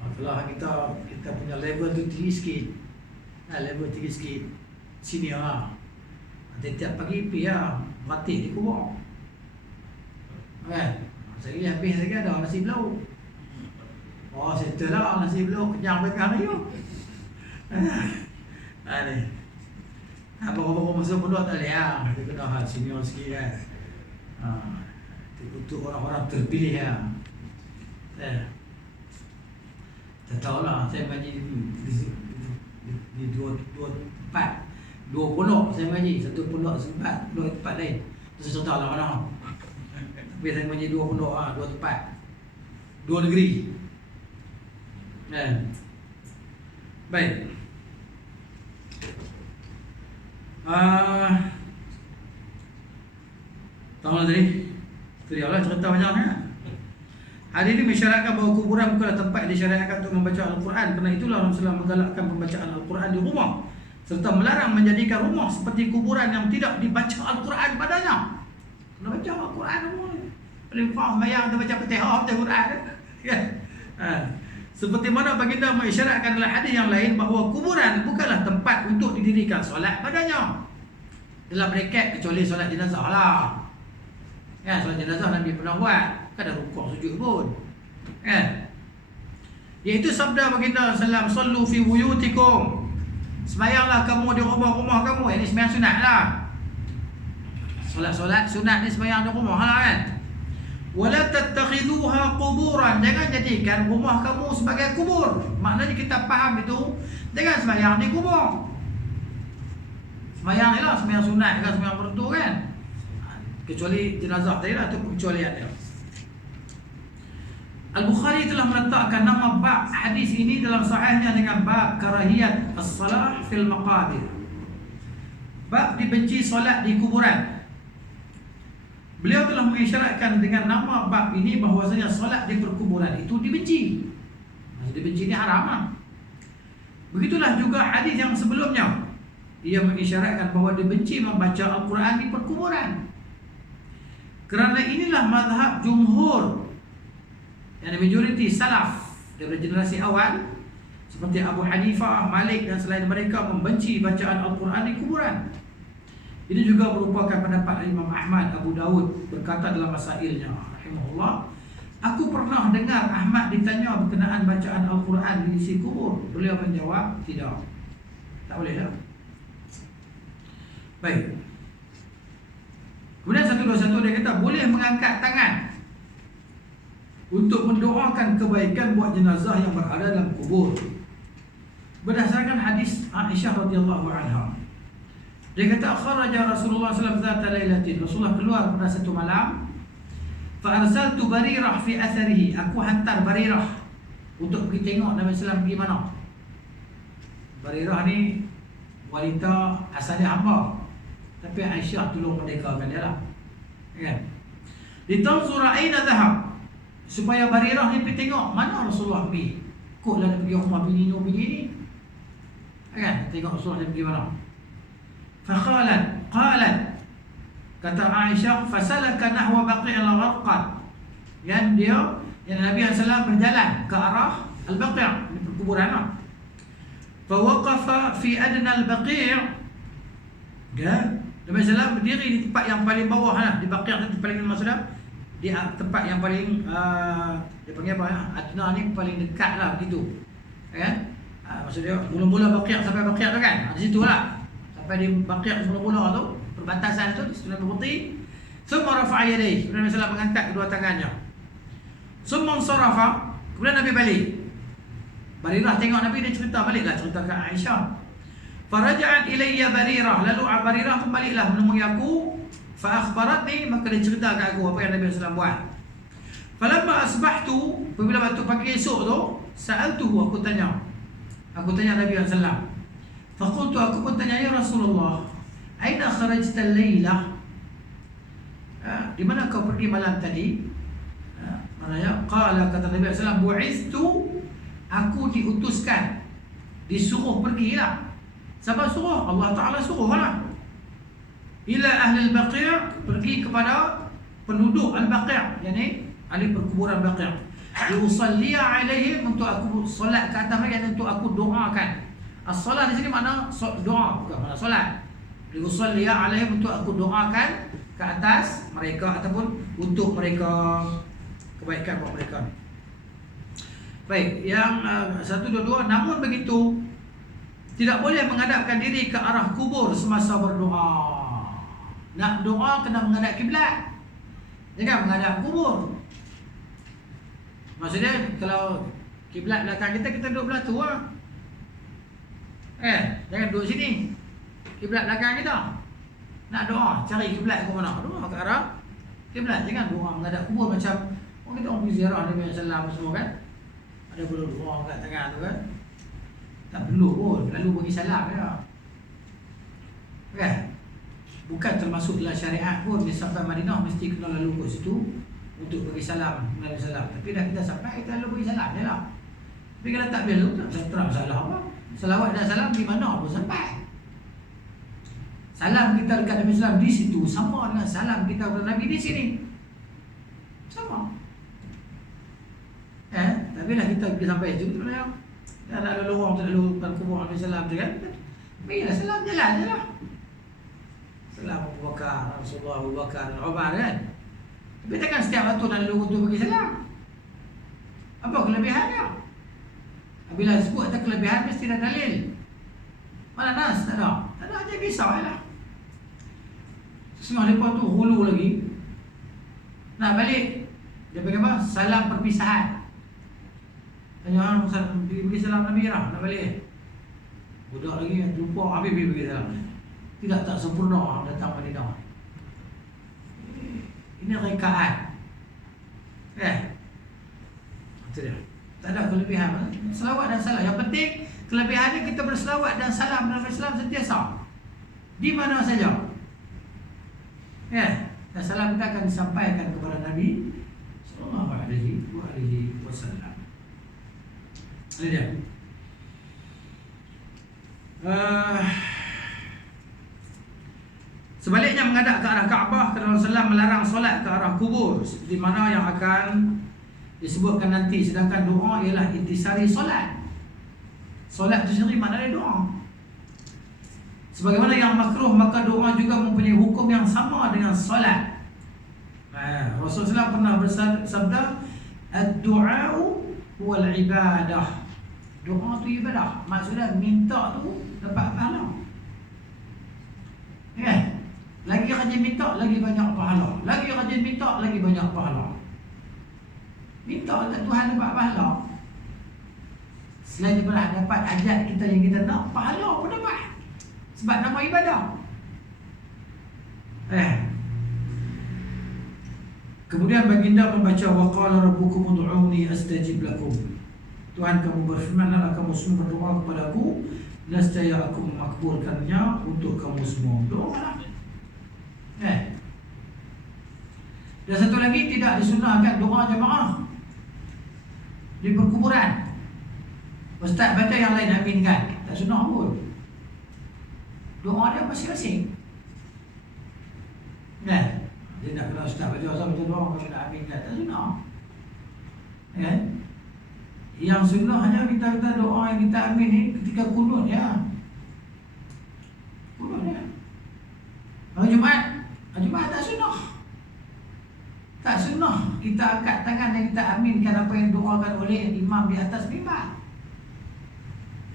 Kalau kita punya level tu tinggi sikit. Level tinggi sikit. Sini lah. Tiap pagi pergi lah. Batik di kubur. Kan? Sekali habis lagi ada nasi belau. Oh, settle lah nasi belau. Kenyang belakang ni tu. Ni. Baru-baru masuk pun tak boleh lah. Dia kena senior sikit kan. Untuk orang-orang terpilih lah. Tak tahulah, saya mengaji di dua tempat. 2 pondok saya mengaji. Satu pondok sempat, 2 tempat lain. Tu saya tahu lah mana. Tapi saya mengaji 2 pondok, 2 tempat. 2 negeri. Baik. Tahu lah tadi? Itu dia lah cerita banyak kan? Hari ini mensyaratkan bahawa kuburan bukanlah tempat yang disyariatkan untuk membaca Al-Quran. Kerana itulah Rasulullah menggalakkan pembacaan Al-Quran di rumah, serta melarang menjadikan rumah seperti kuburan yang tidak dibaca Al-Quran padanya. Kena baca Al-Quran rumah ni. Paling faham bayang kita baca Fatihah, baca Quran kan? Seperti mana baginda mengisyaratkan dalam hadis yang lain bahawa kuburan bukanlah tempat untuk didirikan solat padanya. Dalam bracket kecuali solat jenazah lah. Kan, solat jenazah Nabi pernah buat. Kan ada rukuk sujud pun. Kan? Iaitu sabda baginda sallam, sallu fi buyutikum. Sembayanglah kamu di rumah-rumah kamu. Ini sembahyang sunat lah. Solat-solat sunat ni sembahyang di rumah lah kan. Wala tattakhidhuha quburan. Jangan jadikan rumah kamu sebagai kubur. Maknanya kita faham itu, jangan sembahyang di kubur. Sembahyang ni lah, sembahyang sunat kan, sembahyang fardu kan. Kecuali jenazah tadi lah, tu kecualian dia. Al-Bukhari telah meletakkan nama bab hadis ini dalam sahihnya dengan bab karahiyat as-salah fil maqabir. Bab dibenci solat di kuburan. Beliau telah mengisyaratkan dengan nama bab ini bahawasanya solat di perkuburan itu dibenci. Maksud dibenci ini haram lah. Begitulah juga hadis yang sebelumnya. Ia mengisyaratkan bahawa dibenci membaca Al-Quran di perkuburan. Kerana inilah mazhab jumhur, yang majoriti salaf dari generasi awal seperti Abu Hanifah, Malik dan selain mereka membenci bacaan Al-Quran di kuburan. Ini juga merupakan pendapat Imam Ahmad, Abu Dawud berkata dalam masailnya rahimahullah, aku pernah dengar Ahmad ditanya berkenaan bacaan Al-Quran di isi kubur. Beliau menjawab, tidak. Tak boleh dah. Baik. Kemudian 121 dia kata boleh mengangkat tangan untuk mendoakan kebaikan buat jenazah yang berada dalam kubur. Berdasarkan hadis Aisyah radhiyallahu anha. Dia kata kharaja Rasulullah sallallahu alaihi wasallam zata lailatin. Rasulullah keluar pada satu malam. Fa arsaltu Barirah fi atharihi. Aku hantar Barirah untuk pergi tengok Nabi sallallahu pergi mana. Barirah ni wanita asalnya hamba, tapi Aisyah tolong merdekakan dia lah. Kan? Litanzura aina dhahab. Supaya Barirah ni pergi tengok mana Rasulullah pergi. Koklah dia pergi rumah bini ni. Kan? Tengok Rasulullah dia pergi mana. Qalat kata Aisyah, fasalaka nahwa Baqi' al-Gharqad. Yang Nabi SAW berjalan ke arah Al-Baqi', di perkuburan lah. Fawaqafa fi adna al-Baqi'. Nabi SAW berdiri di tempat yang paling bawah lah, di Baqi' itu paling maksudnya di tempat yang paling dia panggil apa ya? Adna ni paling dekat lah begitu. Kan? Maksudnya mula-mula Baqi' sampai Baqi' tu kan. Di situ lah. Sampai di Baqi' mula-mula tu, perbatasan tu, di situ Nabi berhenti. Summa rafa'a yadayhi. Kemudian Nabi SAW mengangkat kedua tangannya. Summa sarafa. Kemudian Nabi balik. Barirah tengok Nabi, dia cerita baliklah cerita ke Aisyah. Faraja'at ilayya Barirah, lalu Barirah pun baliklah menemui aku. Fa akhbaratni, maka dia cerita kat aku apa yang Nabi SAW buat. Falamma asbahtu, apabila waktu pagi esok tu, sa'altuhu, aku tanya Nabi SAW. Faqultu, aku pun tanya, ya Rasulullah, aina kharajta al-laylah? Di mana kau pergi malam tadi? Maknanya, qala, kata Nabi SAW, bu'iztu, aku diutuskan, disuruh pergilah. Siapa suruh? Allah Ta'ala suruh lah. Ila ahli al-Baqi', pergi kepada penduduk al-Baqi', yakni ahli perkuburan Baqi'. Diusalliya alaihim, untuk aku solat ke atas mereka, untuk aku doakan. As-salat di sini makna doa, bukan makna solat. Diusalliya alaihim, untuk aku doakan ke atas mereka ataupun untuk mereka, kebaikan buat mereka. Baik, yang 122, namun begitu tidak boleh menghadapkan diri ke arah kubur semasa berdoa. Nak doa kena menghadap kiblat, jangan menghadap kubur. Maksudnya kalau kiblat belakang kita, kita duduk belah tu lah. Jangan duduk sini. Kiblat belakang kita. Nak doa, cari kiblat ke mana? Doa ke arah kiblat, jangan doa menghadap kubur macam kita orang pergi ziarah Nabi SAW semua kan. Ada perlu doa kat tangan tu kan. Tak perlu pun, lalu bagi salam je. Kan? Bukan termasuk dalam syariat pun, dia sampai Madinah mesti kena lalu kat situ untuk bagi salam, Nabi SAW. Tapi dah kita sampai, kita lalu bagi salam je lah. Tapi kalau tak boleh lalu, tak terang salah apa. Salawat dan salam di mana pun sampai. Salam kita dekat Nabi SAW di situ sama dengan salam kita kepada Nabi di sini. Sama. Tapi dah kita pergi sampai situ, tak boleh. Dah ada lorong tak lalu kubur Nabi SAW tu kan. Baiklah salam jalan je lah. Salam Abu Bakar, Rasulullah, Abu Bakar dan Umar kan. Tapi takkan setiap waktu nak lalu untuk bagi salam. Apa kelebihannya? Bila sebut ada kelebihan mesti ada dalil. Mana nas? Tak ada. Tak ada aja bisa lah. Setengah mereka tu hulu lagi. Nak balik, dia bagi apa? Salam perpisahan. Tanya orang bagi salam Nabi lah, nak balik. Budak lagi lupa habis bagi salam. Tidak tak sempurna orang datang Madinah. Ini rekaan. Itu dia. Tak ada kelebihan. Selawat dan salam. Yang penting kelebihannya kita berselawat dan salam Nabi Islam sentiasa. Di mana saja. Dan salam kita akan disampaikan kepada Nabi sallallahu alaihi wasallam. Ini dia. Sebaliknya menghadap ke arah Kaabah, kerana Rasulullah melarang solat ke arah kubur, di mana yang akan disebutkan nanti. Sedangkan doa ialah intisari solat. Solat itu sendiri maknanya doa. Sebagaimana yang makruh, maka doa juga mempunyai hukum yang sama dengan solat. Rasulullah pernah bersabda, ad-du'a'u wal ibadah. Doa tu ibadah. Maksudnya minta tu dapat pahala. Lagi rajin minta, lagi banyak pahala. Lagi rajin minta, lagi banyak pahala. Minta tak Tuhan dapat pahala. Selain daripada dapat hajat kita yang kita nak, pahala pun dapat. Sebab nama ibadah. Kemudian baginda membaca waqala rabbukum ud'uni astajib lakum. Tuhan kamu berfirman, hendaklah kamu semua berdoa kepadaku, nescaya aku memakbulkannya untuk kamu semua. Doalah. Dan satu lagi, tidak disunahkan doa jemaah di perkuburan. Ustaz baca yang lain aminkan, tak sunnah pun. Doa dia masing-masing. Dia tak kena ustaz baca doa kalau nak aminkan, tak sunnah. Yang sunnah hanya kita doa yang kita amin ni ketika kunut ya. Kunut ya. Hari Jumaat tak sunnah. Tak sunnah kita angkat tangan dan kita aminkan apa yang doakan oleh imam di atas mimbar.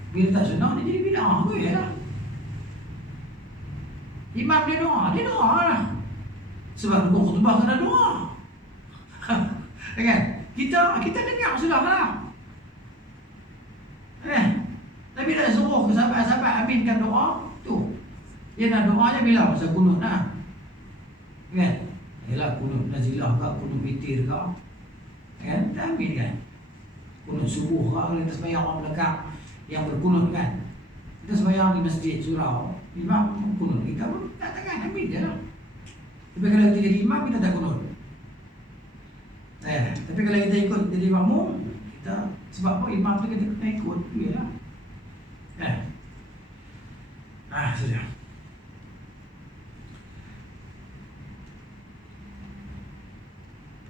Bila tak sunnah dia jadi bid'ah ke ya. Imam dia doa lah. Sebab buku khutbah kena doa. Kan? Kita dengar sudah lah. Nabi dah suruh ke sahabat-sahabat aminkan doa tu. Dia nak doanya bila masa kunut lah. Kan? Yalah kunut nazilah ke, kunut witir ke. Kan? Dah amin kan? Kunut subuh ke, kita sembahyang orang belakang yang berkunut kan. Kita sembahyang di masjid surau, imam kunut, kita pun katakan amin je lah. Tapi kalau kita jadi imam, kita tak kunut. Tapi kalau kita ikut jadi makmum, kita sebab apa imam tu kita kena ikut, yalah. Sudah.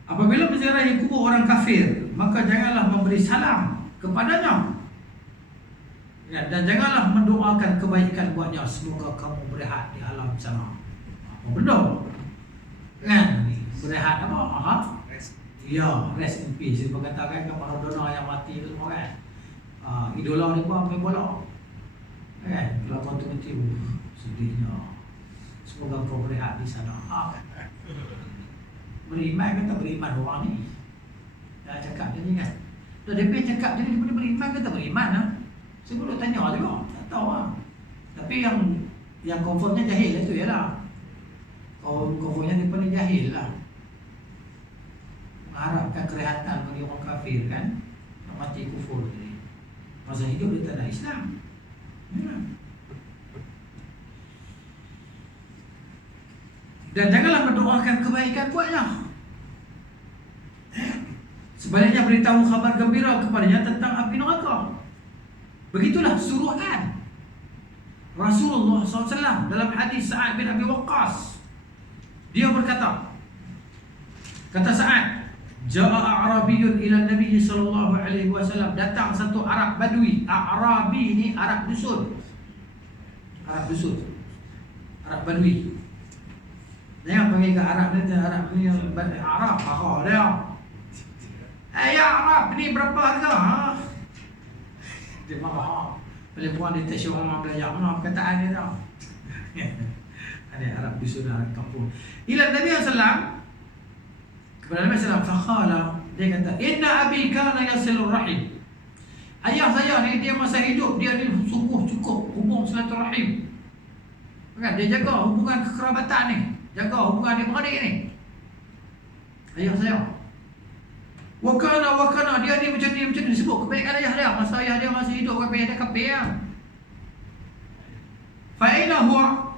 Apabila menziarahi kubur orang kafir, maka janganlah memberi salam kepadanya. Dan janganlah mendoakan kebaikan buatnya. Semoga kamu berehat di alam sana. Apa benda? Kan? Berehat apa? Ya, rest in peace. Dia berkatakan kan Maradona yang mati tu semua kan. Idola ni pun main bola. Kan? Kalau kau tu mati, sedihnya. Semoga kau berehat di sana. Beriman ke tak beriman orang ni? Dah cakap dia ni kan. Dah dia cakap dia ni beriman ke tak beriman lah. Saya boleh tanya juga, tak tahu lah. Tapi yang confirmnya jahil lah tu je lah. Confirmnya dia pun jahil lah. Mengharapkan kerehatan bagi orang kafir kan. Nak mati kufur tadi. Masa hidup dia tak ada Islam. Dan janganlah mendoakan kebaikan buatnya. Sebaliknya beritahu khabar gembira kepadanya tentang api neraka. Begitulah suruhan Rasulullah SAW dalam hadis Sa'ad bin Abi Waqqas. Dia berkata, kata Sa'ad, Ja'a A'rabiyun ila Nabi sallallahu alaihi wasallam, datang satu Arab Badui. A'rabi ni Arab dusun. Arab dusun. Arab Badui. Jangan panggil ke Arab ni, Arab ni yang Arab marah dia. Ya Arab ni berapa harga? Dia marah. Perempuan dia tak syurah orang belajar. Mana perkataan dia tau. Ada Arab dusun Arab kampung. Ila Nabi SAW, kepada Nabi SAW, faqala, dia kata, inna abi kana yasilur rahim. Ayah saya ni, dia masa hidup, dia ni sungguh cukup hubung silaturahim. Kan? Dia jaga hubungan kekerabatan ni, jaga hubungan dia beradik ni. Ayah saya. Wakana, dia ni macam ni disebut kebaikan ayah dia. Masa ayah dia masih hidup, ayah dia kafir ya. Fa'ina huwa.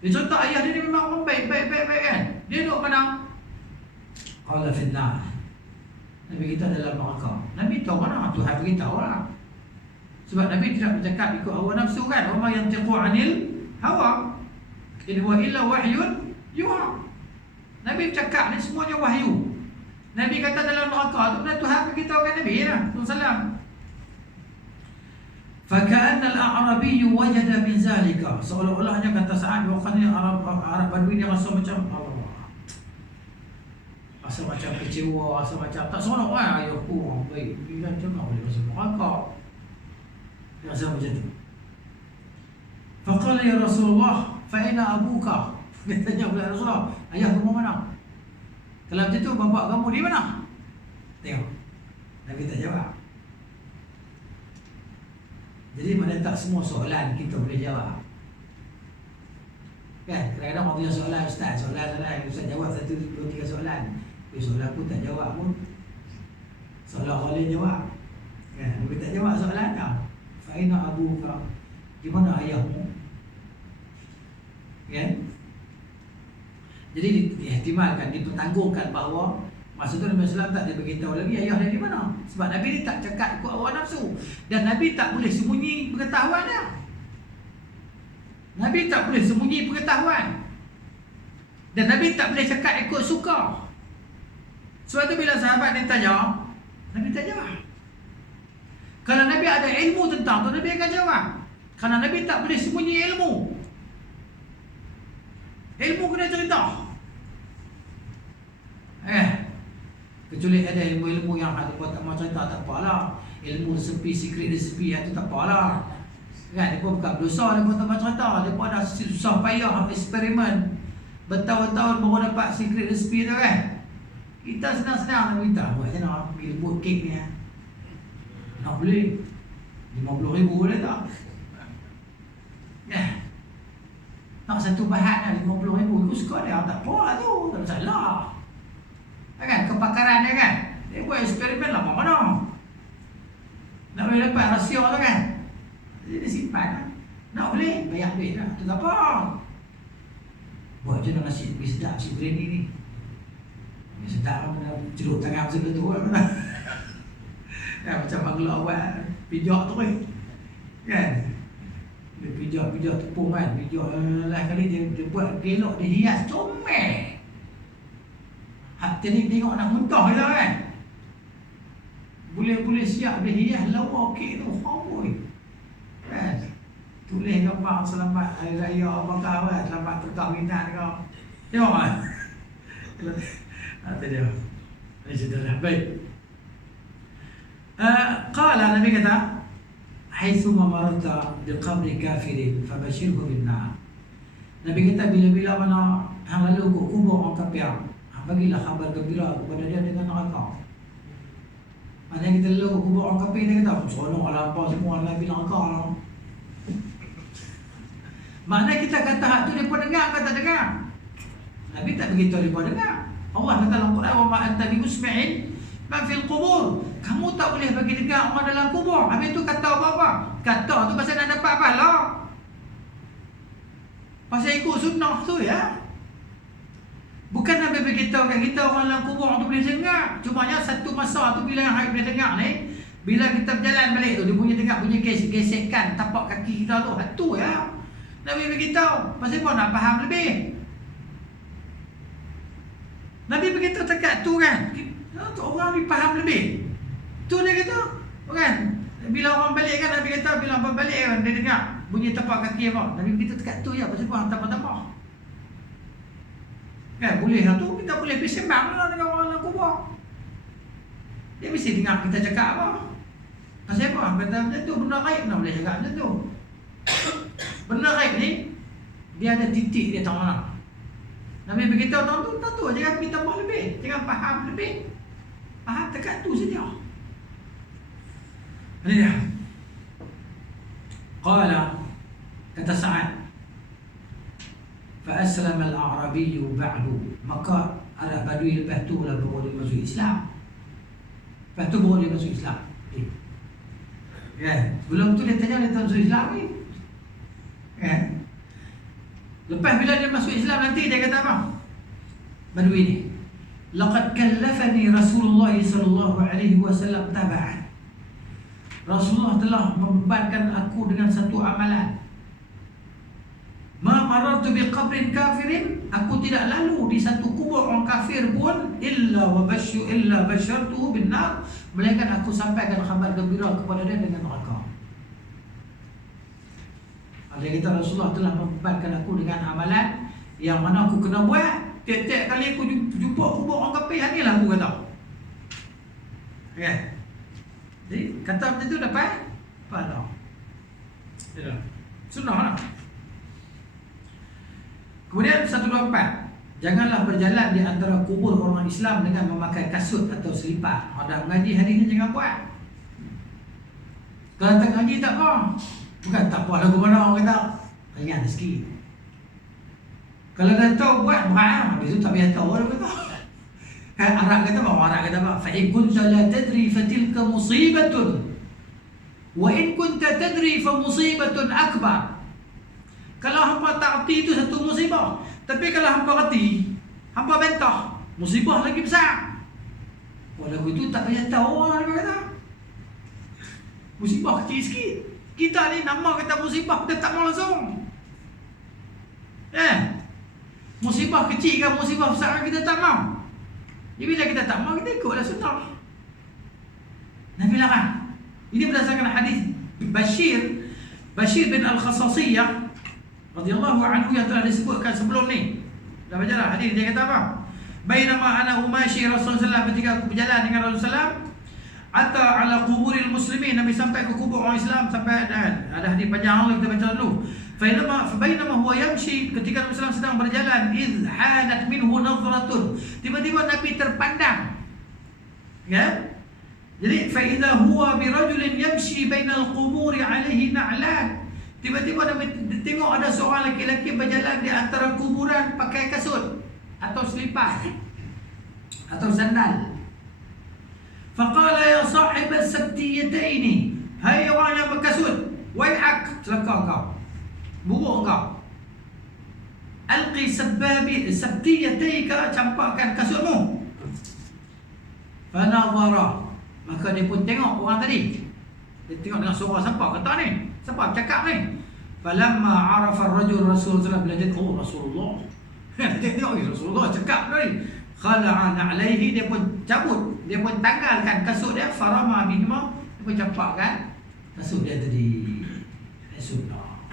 Dia contoh ayah dia ni memang orang baik kan. Dia duduk mana? Qala finnar. Nabi kita dalam neraka. Nabi tahu mana? Tuhan beritahu lah. Sebab Nabi tidak bercakap ikut hawa nafsu kan. Wa ma yantiqu 'anil hawa. In huwa illa wahyun yuha. Nabi bercakap ni semuanya wahyu. Nabi kata dalam neraka tu Tuhan beritahu kan Nabi lah sallallahu. Faka'anna al-a'rabi wajada min zalika. Seolah-olahnya kata Sa'ad wakani Arab Badui dia rasa macam Allah. Rasa macam kecewa, rasa macam tak seronok lah ayahku orang baik. Bila macam mana boleh masuk neraka? Dia rasa macam tu. Faqala ya Rasulullah, fa aina abuka? Dia tanya kepada Rasulullah, ayah kamu mana? Kalau macam tu, bapak kamu di mana? Tengok. Nabi tak jawab. Jadi mana tak semua soalan kita boleh jawab. Kan? Kadang-kadang orang punya soalan, Ustaz jawab 1, 2, 3 soalan. Tapi soalan aku tak jawab pun. Soalan boleh jawab. Kan? Nabi tak jawab soalan tak? Fa'ina abuka? Di mana ayahmu? Kan? Jadi diihtimalkan, dipertanggungkan bahawa masa tu Nabi SAW tak dia beritahu lagi ayah dia di mana. Sebab Nabi ni tak cakap ikut hawa nafsu. Dan Nabi tak boleh sembunyi pengetahuan dia. Nabi tak boleh sembunyi pengetahuan. Dan Nabi tak boleh cakap ikut suka. Sebab tu bila sahabat ni tanya, Nabi tak jawab. Kalau Nabi ada ilmu tentang tu, Nabi akan jawab. Kerana Nabi tak boleh sembunyi ilmu. Ilmu kena cerita. Kecuali ada ilmu-ilmu yang ada buat tak mahu cerita, tak apalah. Ilmu resepi, secret resepi itu tak apalah. Kan, dia pun bukan berdosa, dia pun tak mahu cerita. Dia pun ada susah payah eksperimen bertahun-tahun baru dapat secret resepi tu kan. Kita senang-senang nak minta buat macam mana, pergi buat kek ni nak boleh. 50,000 dah tak. Ya. Nak satu bahan dah 50,000, aku suka dia, tak apa tu, tak ada salah. Kan kepakaran dia kan. Dia buat eksperimen lama mana. Nak boleh dapat rahsia tu kan. Jadi dia simpan lah. Nak boleh bayar duit lah, tu tak apa. Buat je nak nasi lebih sedap nasi biryani ni. Ni sedap lah, benda jeruk tangan macam tu lah. Ya, macam Bangla buat pijak tu kan. Dia pijak tepung kan. Pijak lain kali dia buat gelok, dia hias comel. Jadi tengok nak muntah je kan. Boleh siap dia hias lawa kek tu. Amboi. Kan. Tulis gambar selamat hari raya bakar kan. Selamat perkahwinan kau. Tengok kan. Itu dia. Ini cerita dah. Baik. Qala Nabi kata, haitsuma marata biqabri kafirin fabashirhu bin nar. Nabi kata bila-bila mana hang lalu ke kubur orang kafir, bagilah khabar gembira kepada dia dengan neraka. Maknanya kita lalu ke kubur orang kafir, dia kata seronok lah apa semua Nabi neraka lah. Maknanya kita kata hak tu dia pun dengar ke tak dengar. Nabi tak begitu dia pun dengar. Allah kata dalam Quran, wa ma anta bimusmi'in man fil qubur. Kamu tak boleh bagi dengar orang dalam kubur. Habis tu kata apa-apa? Kata tu pasal nak dapat pahala. Pasal ikut sunnah tu ya. Bukan Nabi beritahu kat kita orang dalam kubur tu boleh dengar. Cumanya satu masa tu bila yang boleh dengar ni, bila kita berjalan balik tu dia punya dengar punya gesekan tapak kaki kita tu. Tu ya. Nabi beritahu. Pasal apa nak faham lebih? Nabi beritahu dekat tu kan. Untuk orang ni faham lebih. Tu dia kata, kan? Bila orang balik kan, Nabi kata bila orang balik kan, dia dengar bunyi tapak kaki apa. Nabi beritahu dekat tu ya, pasal apa tambah-tambah. Kan, boleh lah tu, kita boleh pergi sembang lah dengan orang dalam kubur. Dia mesti dengar kita cakap apa. Pasal apa? Kata macam tu, benda gaib nak boleh cakap macam tu. Benda gaib ni, dia ada titik dia tahu mana. Nabi beritahu tahu tu, tentu jangan minta tambah lebih. Jangan faham lebih. Faham dekat tu saja. Ini dia. Qala, kata Sa'ad, فأسلم الأعرابي بعد. Maka Arab Badui lepas tu lah baru dia masuk Islam. Lepas tu baru dia masuk Islam. Kan? Sebelum tu dia tanya dia tak masuk Islam ni. Kan? Lepas bila dia masuk Islam nanti dia kata apa? Badui ni, laqad kallafani Rasulullah sallallahu alaihi wasallam taba'an. Rasulullah telah membebankan aku dengan satu amalan. Ma marartu biqabrin kafirin, aku tidak lalu di satu kubur orang kafir pun illa basyartuhu bin nar, melainkan aku sampaikan khabar gembira kepada dia dengan neraka. Dia kata Rasulullah telah membebankan aku dengan amalan yang mana aku kena buat. Tiap-tiap kali aku jumpa kubur orang kafir, inilah aku kata. Okay. Jadi kata macam tu dapat pahala. Ya. Sunnah lah. Kemudian 124, janganlah berjalan di antara kubur orang Islam dengan memakai kasut atau selipar. Ada mengaji hadis ni jangan buat. Kalau tak ngaji tak apa. Bukan tak apa lagu mana orang kata. Ringan sikit. Kalau dah tahu buat berat, habis tu tak payah tahu orang kata. Kan Arab kata apa? Arab kata apa? Fa in kunta la tadri fa tilka musibatun. Wa in kunta tadri fa musibatun akbar. Kalau hampa tak reti itu satu musibah. Tapi kalau hampa reti, hampa bentah, musibah lagi besar. Walau itu tak payah tahu orang dia kata. Musibah kecil sikit. Kita ni nama kata musibah, kita tak mau langsung. Musibah kecil kan musibah besar kita tak mau. Jadi bila kita tak mau, kita ikutlah sunnah. Nabi larang. Ini berdasarkan hadis Bashir bin Al-Khasasiyah radhiyallahu anhu yang telah disebutkan sebelum ni. Dah baca dah hadis dia kata apa? Bainama ana umashi Rasulullah, ketika aku berjalan dengan Rasulullah, ata ala quburil muslimin, Nabi sampai ke kubur orang Islam, sampai ada hadis panjang kita baca dulu. Fa bainama huwa yamshi, ketika Rasulullah sedang berjalan, iz hanat minhu nadhratun, tiba-tiba Nabi terpandang. Ya? Jadi fa idza huwa bi rajulin yamshi bainal quburi alaihi na'lan. Tiba-tiba dia tengok ada seorang lelaki berjalan di antara kuburan pakai kasut atau selipar atau sandal. Faqala ya sahib as-sabtiyataini, hai orang yang berkasut, waihak, celaka kau, buruk kau. Alqi sabtiyataika, campakkan kasutmu. Fanadhara, maka dia pun tengok orang tadi. Dia tengok dengan suara siapa kata ni? Siapa cakap ni? Falamma arafa ar-rajul Rasulullah, bila dia tahu Rasulullah. Dia tengok Rasulullah cakap tadi. Khala'an alaihi, dia pun cabut, dia pun tanggalkan kasut dia, farama bihima, dia pun campakkan kasut dia tadi. Sunnah.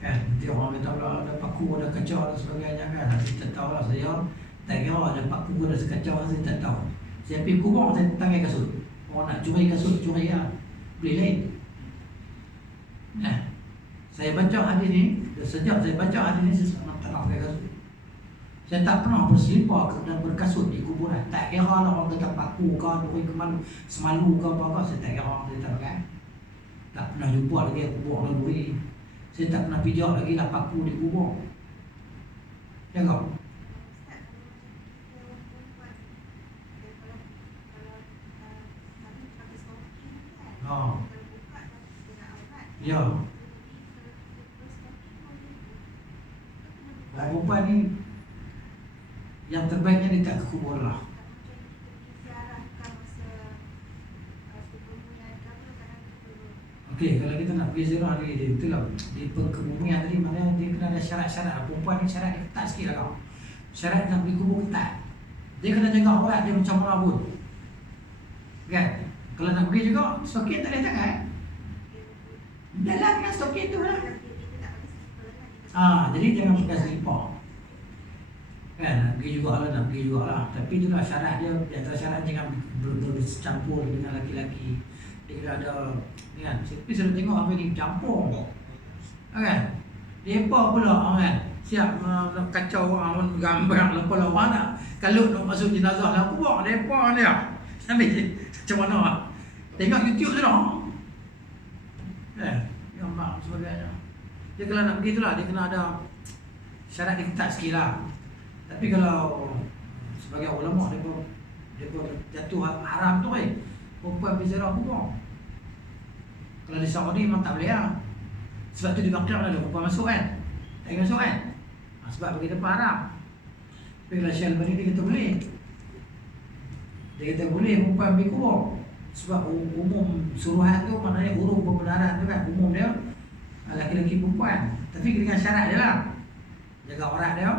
Kan, nanti orang kata pula ada paku, ada kacau dan sebagainya kan. Saya tak tahu lah, saya tak kira ada paku, ada sekacau, saya tak tahu. Saya pergi kubur, saya tanggal kasut. Orang nak curi kasut, curi lah. Beli lain. Nah, saya baca hadis ni, sejak saya baca hadis ni, saya tak nak pakai kasut. Saya tak pernah berselipar dan berkasut di kuburan. Tak kira lah orang kata paku ke, duri ke mana, semalu ke apa-apa, saya tak kira, saya tak pakai. Tak pernah jumpa lagi kubur dan duri. Saya tak pernah pijak lagi lah paku di kubur. Ya kau? Oh. Ya. Perempuan ni yang terbaiknya dia tak ke kubur lah. Okey, kalau kita nak pergi ziarah dia itulah di kebumian tadi, maknanya dia kena ada syarat-syarat. Perempuan ni syarat dia ketat sikit lah kau. Syarat nak pergi kubur ketat. Dia kena jaga aurat dia macam mana pun. Kan? Kalau nak pergi juga, stokin tak boleh jangan. Dalam dengan stokin tu lah. Jadi jangan pakai selipar. Kan, nak pergi jugalah, nak pergi jugalah. Tapi itulah syarat dia. Di antara syarat jangan bercampur dengan laki-laki. Dia kena ada ni kan. Tapi saya tengok apa ni campur. Kan? Depa pula kan. Siap nak kacau orang gambar lepas orang nak kalau nak masuk jenazah lah buat depa dia. Sampai macam mana? Tengok YouTube tu dah. Gambar sebagainya. Dia kalau nak pergi tu lah, dia kena ada syarat dia ketat sikit lah. Tapi kalau sebagai ulama dia jatuh haram tu perempuan pergi ziarah kubur. Kalau di Saudi memang tak boleh lah. Sebab tu di Bakar ada perempuan masuk kan. Tak boleh masuk kan. Sebab bagi depan haram. Tapi kalau Syalbani dia kata boleh. Dia kata boleh perempuan pergi kubur. Sebab umum suruhan tu maknanya huruf pembenaran tu kan. Umum dia laki-laki perempuan. Tapi dengan syarat dia lah. Jaga aurat dia.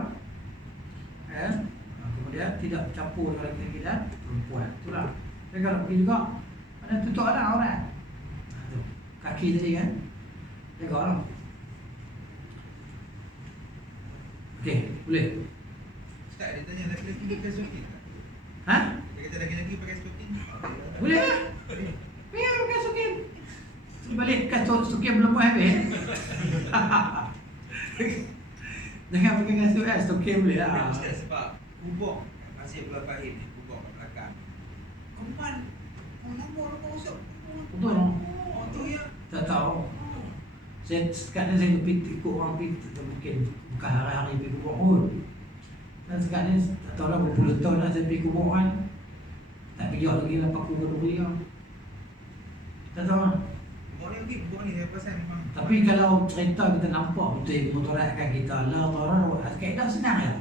Kemudian tidak bercampur dengan laki-laki dan perempuan. Itulah. Tapi kalau pergi juga, ada tutup lah aurat. Kaki tadi kan. Jaga lah. Okey, boleh. Ustaz, dia tanya laki-laki pakai stokin tak? Ha? Dia kata laki-laki pakai stokin. Boleh lah. Biar pakai stokin. Balik kasut stokin belum pun habis. Jangan pakai kasut kan, stokin boleh lah. Ustaz, sebab kubur masih berkahit ni, kubur kat belakang. Keman, nombor masuk. Betul tak? Tu ya. Tak tahu. Saya sekarang saya pergi ikut orang pergi mungkin bukan hari-hari pergi kubur pun. Dan sekarang ni tak tahu lah berpuluh tahun dah saya pergi kubur kan. Tak pergi lagi lah paku berduri kan. Tak tahu lah. Kubur ni saya pasal memang. Tapi kalau cerita kita nampak betul mudaratkan kita la darar wa kaedah senang ya.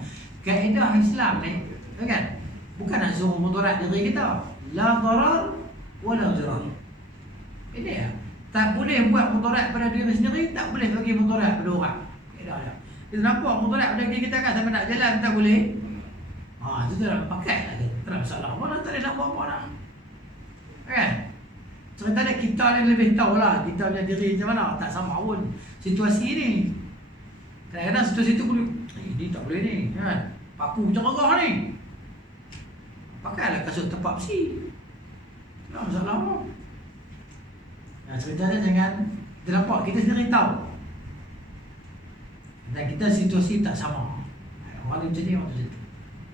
Kaedah Islam ni kan bukan nak suruh mudarat diri kita. La darar wa la dirar. Ini ya. Tak boleh buat mudarat pada diri sendiri, tak boleh bagi mudarat pada orang. Kaedah dia. Kita nampak mudarat pada diri kita kan sampai nak jalan tak boleh. Itu tak nak pakai lagi. Tak ada masalah. Mana tak boleh nak buat apa nak. Kan? Cerita dia kita ni lebih tahu lah kita punya diri macam mana. Tak sama pun situasi ni. Kadang-kadang situasi tu boleh ni tak boleh ni kan. Paku ceragah ni. Pakailah kasut tepak besi. Tak masalah pun. Cerita dia jangan kita nampak kita sendiri tahu. Dan kita situasi tak sama. Orang macam ni, orang macam tu.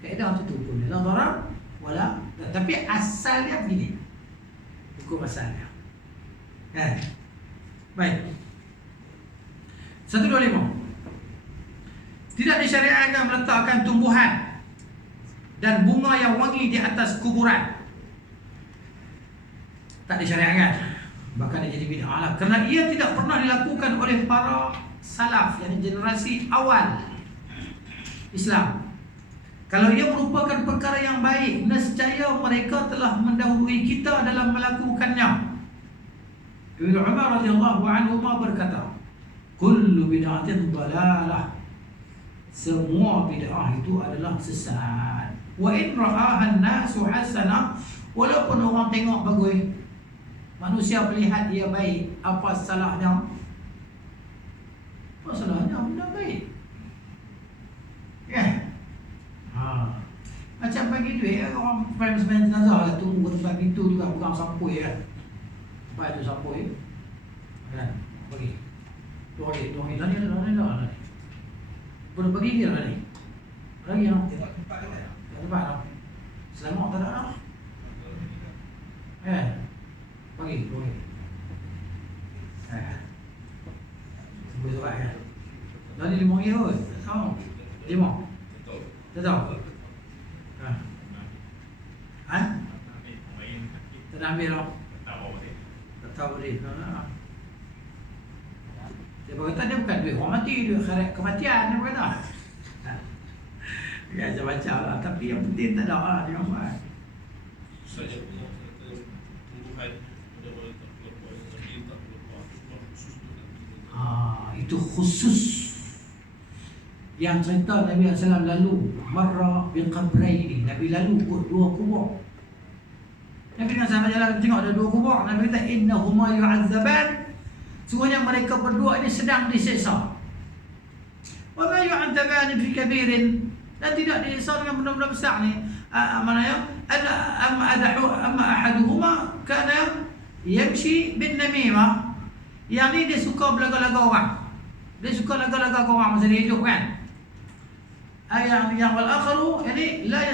Kaedah macam tu pun. La darar wala. Tapi asalnya begini. Hukum asalnya. Baik. 125. Tidak disyariatkan meletakkan tumbuhan dan bunga yang wangi di atas kuburan. Tak disyariatkan. Bahkan dia jadi bid'ah lah. Kerana ia tidak pernah dilakukan oleh para salaf, yang generasi awal Islam. Kalau ia merupakan perkara yang baik, nescaya mereka telah mendahului kita dalam melakukannya. Ibnu Umar radhiyallahu anhu berkata, kullu bid'atin dalalah. Semua bid'ah itu adalah sesat. Wa in ra'aha an-nasu hasanah, walaupun orang tengok bagus, manusia melihat dia baik, apa salahnya? Apa salahnya? Benda baik. Macam bagi duit, orang friends-friends jenazah lah, tunggu tempat pintu juga, pegang sampul kan. Apa itu sampul kan? Bagi RM2 tadi ada. Boleh bagi dia tadi. Lagi no? Tengok tempat dia kan? Tempat no? Selamat tak ada no? Bagi. Sebut surat kan? Tadi RM5 kot. Tahu? 5. Tak tahu? Tak nak ambil lah. Tak tahu dia. Dia berkata dia bukan duit orang mati, duit kematian dia berkata. Ya, saya baca lah. Tapi yang penting tak ada lah. Dia buat. Saja tumbuhan mudah-mudahan tak terlepas, tapi tak terlepas. Khusus untuk Itu khusus. Yang cerita Nabi SAW lalu marra biqabraini. Nabi lalu kot 2 kubur. Nabi SAW jalan tengok ada 2 kubur. Nabi kata innahuma yu'azzaban. Sungguhnya mereka berdua ini sedang disiksa. Wa ma yu'adzaban fi kabirin. Dan tidak disiksa dengan benda-benda besar ni. Mana ya? Amma ahaduhuma kana yamshi bin namimah. Yang ni dia suka belaga-laga orang. Dia suka laga-laga orang masa dia hidup kan. Yang wal akharu yani la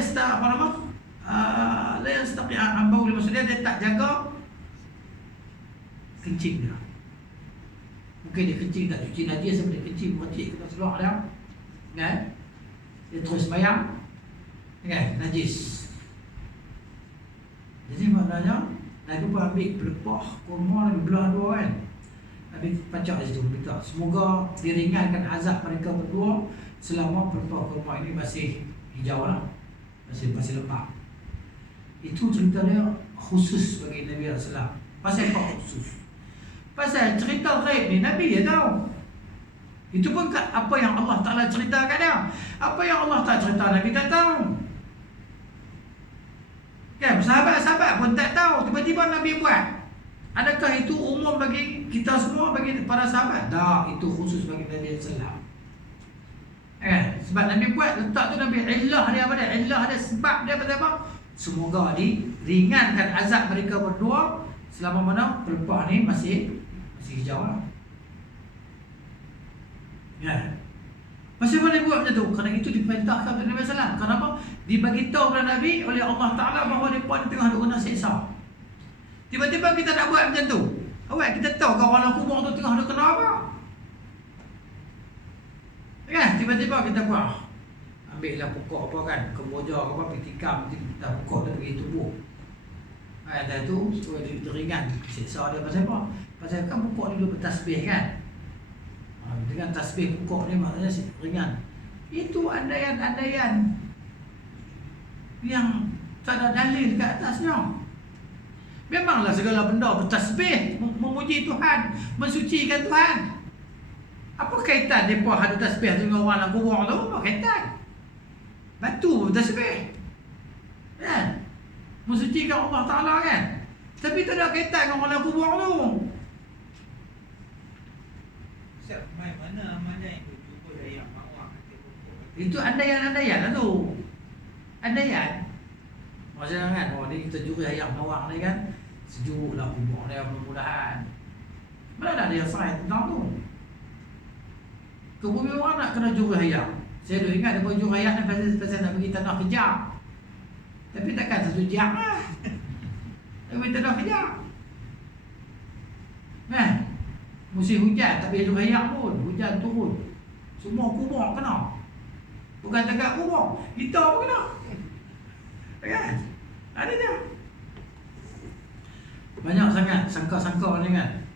yastaqi an bauli, maksudnya dia tak jaga kencing dia. Mungkin dia kencing tak cuci najis, sampai dia kencing mati kita seluar dia. Kan? Dia terus bayang. Kan? Najis. Jadi maknanya Nabi pun ambil pelepah kurma Nabi belah 2 kan. Nabi pacak di situ minta semoga diringankan azab mereka berdua selama pelepah kurma ini masih hijau lah. Masih lemak. Itu cerita dia khusus bagi Nabi SAW. Pasal apa khusus? Pasal cerita ghaib ni Nabi dia tahu. Itu pun apa yang Allah Ta'ala ceritakan dia. Apa yang Allah tak cerita Nabi tak tahu. Kan, sahabat-sahabat pun tak tahu. Tiba-tiba Nabi buat. Adakah itu umum bagi kita semua, bagi para sahabat? Tak, itu khusus bagi Nabi SAW. Sebab Nabi buat, letak tu Nabi illah dia apa dia? Illah dia, sebab dia apa? Semoga diringankan azab mereka berdua selama mana pelepah ni masih hijau lah. Pasal apa dia buat macam tu? Kerana itu diperintahkan oleh Nabi SAW. Kenapa? Dibagi tahu kepada Nabi oleh Allah Ta'ala bahawa mereka tengah duk kena siksa. Tiba-tiba kita nak buat macam tu. Awak kita tahu kalau orang kubur tu tengah duk kena apa? Kan? Tiba-tiba kita buat. Ambil lah pokok apa kan, kemboja apa, pergi tikam, kita pokok tu pergi tubuh. Dan tu supaya dia ringan siksa dia. Pasal apa? Pasal kan pokok ni duduk bertasbih kan. Dengan tasbih pokok ni maknanya ringan. Itu andaian-andaian yang tak ada dalil kat atasnya. Memanglah segala benda bertasbih, memuji Tuhan, mensucikan Tuhan. Apa kaitan mereka ada tasbih dengan orang dalam kubur tu? Apa kaitan? Batu bertasbih kan? Mensucikan Allah Ta'ala kan? Tapi tak ada kaitan dengan orang dalam kubur tu. Ustaz, mana yang berjumpa dari yang mawar? Itu andaian-andaian lah tu. Andaian. Maksudnya kan, ni kita juri ayam mawar ni kan, sejuk lah kubur dia mudah-mudahan. Mana ada yang sahaja tentang tu? Kebumi orang nak kena juri ayam. Saya dah ingat dia juri ayam ni pasal nak pergi tanah kejam. Tapi takkan satu jam lah. Tapi tak ada kejap. Musim hujan tak boleh rayak pun. Hujan turun. Semua kubur kena. Bukan tegak kubur, kita pun kena. Kan? Ada dia. Banyak sangat sangka-sangka ni kan.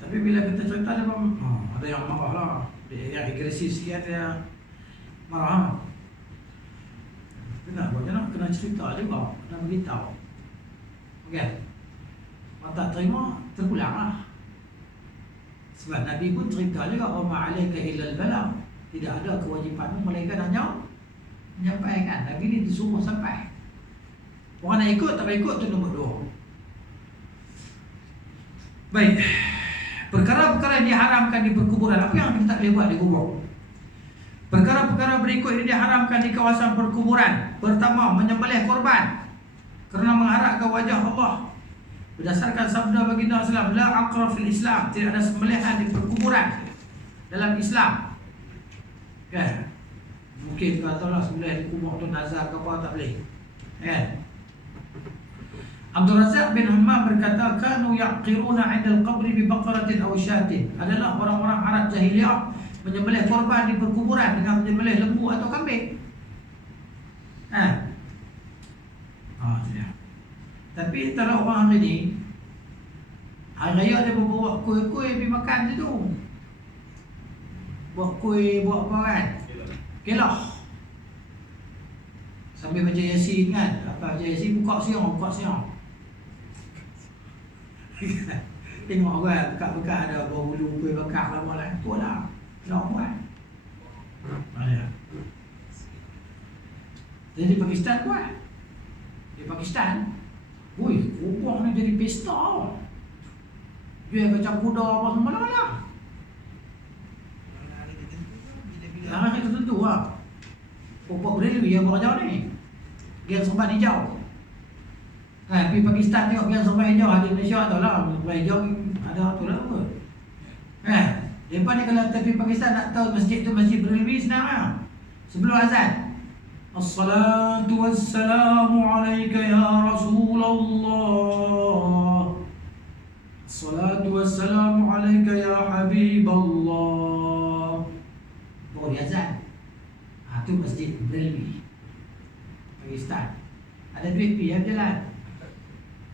Tapi bila kita cerita dia pun ada yang marah lah. Dia yang agresif sikit dia marah. Kena buat macam kena cerita juga, kena beritahu. Okey. Kalau tak terima, terpulang lah. Sebab Nabi pun cerita juga, wa ma'alaika illa al-balagh. Tidak ada kewajipanmu melainkan hanya menyampaikan. Nabi ni disuruh sampai. Orang nak ikut tak ikut tu nombor 2. Baik. Perkara-perkara yang diharamkan di perkuburan, apa yang kita tak boleh buat di kubur? Perkara-perkara berikut ini diharamkan di kawasan perkuburan. Pertama, menyembelih korban kerana mengharapkan wajah Allah. Berdasarkan sabda baginda Sallallahu Alaihi Wasallam, la aqra fil Islam, tidak ada sembelihan di perkuburan dalam Islam. Kan? Mungkin katalah sembelih di kubur tu nazar ke apa, tak boleh. Kan? Abdul Razak bin Hammam berkata, kanu yaqiruna 'inda al-qabri bi baqaratin aw syatin. Adalah orang-orang Arab jahiliyah menyembelih korban di perkuburan dengan menyembelih lembu atau kambing. Tapi tak ada orang hari ni, hari raya dia bawa kuih-kuih pergi makan je tu. Buat kuih, buat apa kan? Kelah. Sambil baca Yasin kan? Apa baca Yasin, buka siang. Tengok kan, bekas-bekas ada bulu kuih bakar lama lah. Tu lah. Nak buat. Mana? Jadi Pakistan buat. Di Pakistan, kubur ni jadi pesta. Jual kacang kuda apa semua lah. Hari tertentu lah. Pokok berdiri yang berjauh ni. Gang Serban Hijau. Pergi Pakistan tengok Gang Serban Hijau. Ada Malaysia tu lah. Serban Hijau ada tu lah apa. Lepas ni kalau pergi Pakistan nak tahu masjid tu masjid berdiri senang lah. Sebelum azan, As-salatu wassalamu alaika ya Rasulullah. As-salatu wassalamu alaika ya Habiballah. Baru dia azan. Tu masjid Brilwi, Pakistan. Ada duit pergi yang jalan.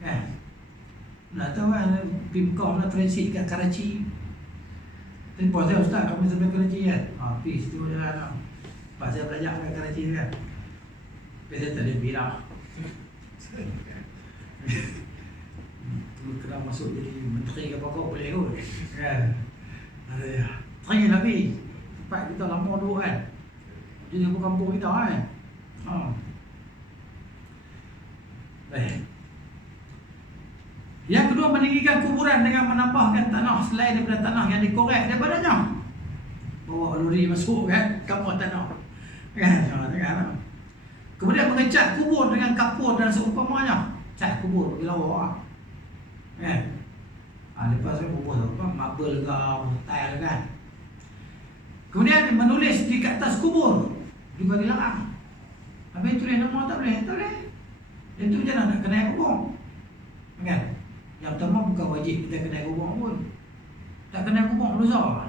Kan? Nak tahu kan, Pimcom nak transit kat Karachi. Telefon saya, Ustaz, kami sampai Karachi kan? Pergi situ jalan lah. Sebab saya belajar kat Karachi kan. Tapi saya tak boleh pergi lah. Kena masuk jadi menteri ke apa kau boleh kot. Kan? Terakhir Nabi. Tempat kita lama dulu kan. Jadi kampung kita kan. Baik. Yang kedua, meninggikan kuburan dengan menambahkan tanah selain daripada tanah yang dikorek daripadanya. Bawa lori masuk kan, kapur tanah. Kan? Kemudian mengecat kubur dengan kapur dan seumpamanya. Cat kubur bagi lawa. Kan? Lepas tu kubur tu apa? Marble ke, tile kan. Kemudian menulis di atas kubur juga dilarang. Habis tulis nama tak boleh. Itu je nak kena kubur. Kan? Yang pertama bukan wajib kita kena kubur pun. Tak kena kubur dosa.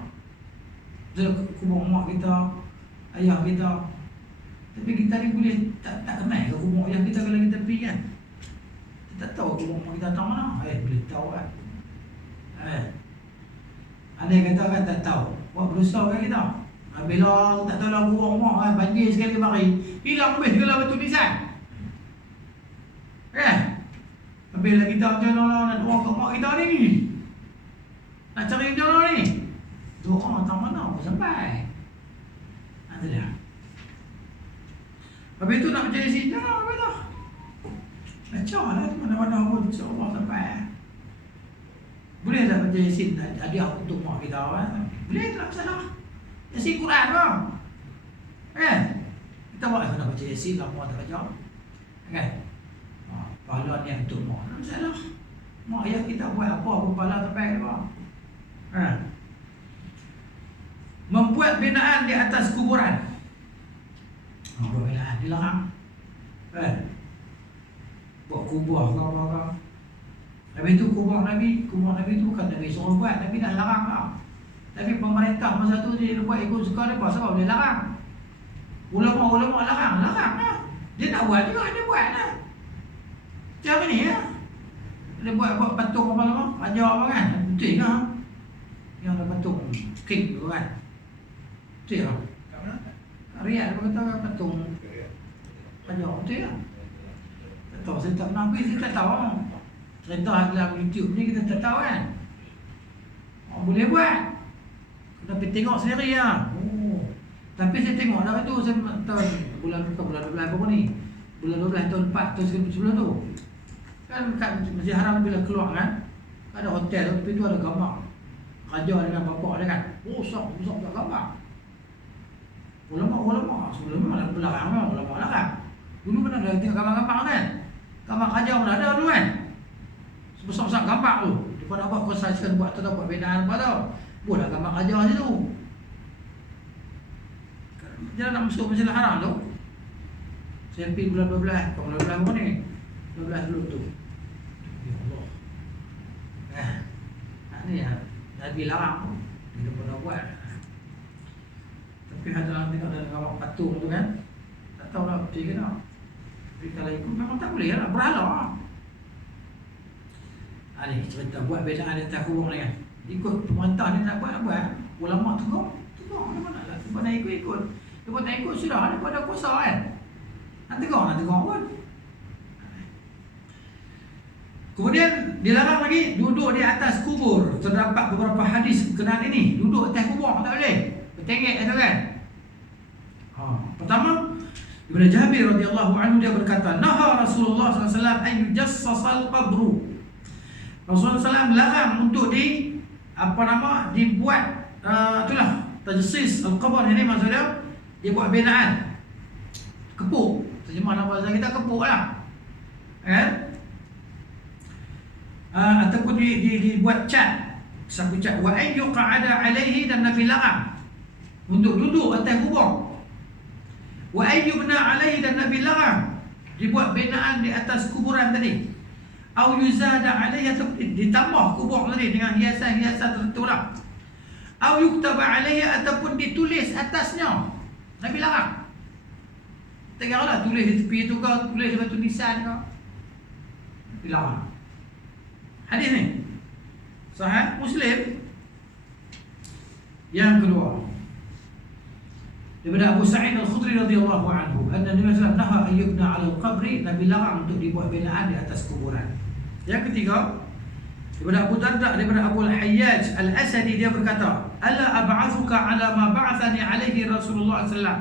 Dia kubur mak kita, ayah kita. Tapi kita ni boleh tak kenal ke kubur ayah kita kalau kita pergi kan. Kita tak tahu kubur mak kita tahu mana. Boleh tahu kan. Ada yang kata kan tak tahu. Buat berdosa kan kita. Bila tak tahu lah kubur mak kan, banjir sekali mari. Hilang habis segala batu nisan. Kan? Bila kita macam mana nak doa kat mak kita ni, nak cari macam mana ni, doa tak mana pun sampai. Ada dia. Habis tu nak baca Yasin, jangan apa tu. Baca lah mana-mana pun insya-Allah sampai. Boleh tak baca Yasin hadiah untuk mak kita kan? Boleh tak salah. Yasin Quran bang. Kan? Kita buat nak baca Yasin lama tak baca. Kan? Pahala ni untuk mak. Tak salah. Mak ayah kita buat apa pun pahala sampai dia. Membuat binaan di atas kuburan. Buat binaan dilarang. Buat kubur ke apa-apa. Habis tu kubur Nabi tu bukan Nabi suruh buat, Nabi dah larang lah. Tapi pemerintah masa tu dia buat ikut suka dia, sebab dia larang. Ulama-ulama larang lah. Dia nak buat juga, dia buat lah. Macam ni lah. Dia buat patung apa-apa, ajar apa kan, betul lah. Yang ada patung king tu kan. Betul lah. Kat mana? Kat Riyadh apa kata patung ajar, betul lah. Tak tahu, saya tak pernah pergi, saya tak tahu. Cerita dalam YouTube ni kita tak tahu kan. Boleh buat. Tapi tengok sendiri lah. Tapi saya tengok dah tu, saya tahu bulan 12 apa ni. Bulan 12 tahun 4 tahun sebelum tu. Kan kat Masjid Haram bila keluar kan, ada hotel tu, tapi tu ada gambar raja dengan bapak dia kan. Besar tak gambar. Ulama sebelum mana belakang ulama larang. Dulu pernah ada tengok gambar-gambar kan. Gambar raja pun ada dulu kan. Sebesar-besar gambar tu. Dia nak buat construction, buat bedaan apa tau. Buatlah gambar raja situ. Dia nak masuk Masjidil Haram tu. Saya pergi bulan 12, bulan 12 apa ni? 12 dulu tu. Ya Allah. Ni ya, Nabi larang. Dia pernah buat. Tapi ada tengok dalam gambar patung tu kan. Tak tahu lah betul ke tak. Tapi kalau ikut memang tak boleh lah, berhala. Ni cerita buat bedaan di atas kubur ni kan. Ikut pemerintah ni nak buat. Ulama tegur mana lah. Sebab nak ikut. Lepas tak ikut sudah, dia pada kuasa kan. Nak tegur pun. Kemudian dilarang lagi duduk di atas kubur. Terdapat beberapa hadis berkenaan ini. Duduk atas kubur tak boleh. Bertengek itu kan. Pertama, Ibn Jabir radhiyallahu anhu dia berkata, naha Rasulullah SAW an yujassasal qabru. Rasulullah SAW larang untuk dibuat itulah tajassis al-qabr ini maksudnya dibuat binaan. Kepuk. Terjemah dalam bahasa kita kepuk lah. Kan? Ataupun dibuat cat, sapu cat. Wa an yuqa'ada alaihi, dan Nabi larang untuk duduk atas kubur. Wa an yubna alaihi, dan Nabi larang dibuat binaan di atas kuburan tadi. Au yuzada alaihi, atau ditambah kubur tadi dengan hiasan-hiasan tertentu lah. Au yuktaba alaihi, ataupun ditulis atasnya. Nabi larang. Tengoklah tulis di tepi tu kau, tulis di batu nisan kau. Dilarang. Hadis ni Sahih Muslim. Yang kedua, daripada Abu Sa'id Al-Khudri radhiyallahu anhu, anna Nabi sallallahu alaihi wasallam naha ayyubna 'ala al-qabri, Nabi larang untuk dibuat binaan di atas kuburan. Yang ketiga, daripada Abu Darda, daripada Abu Al-Hayyaj Al-Asadi, dia berkata, "Alla ab'athuka 'ala ma ba'athani 'alaihi Rasulullah sallallahu alaihi wasallam,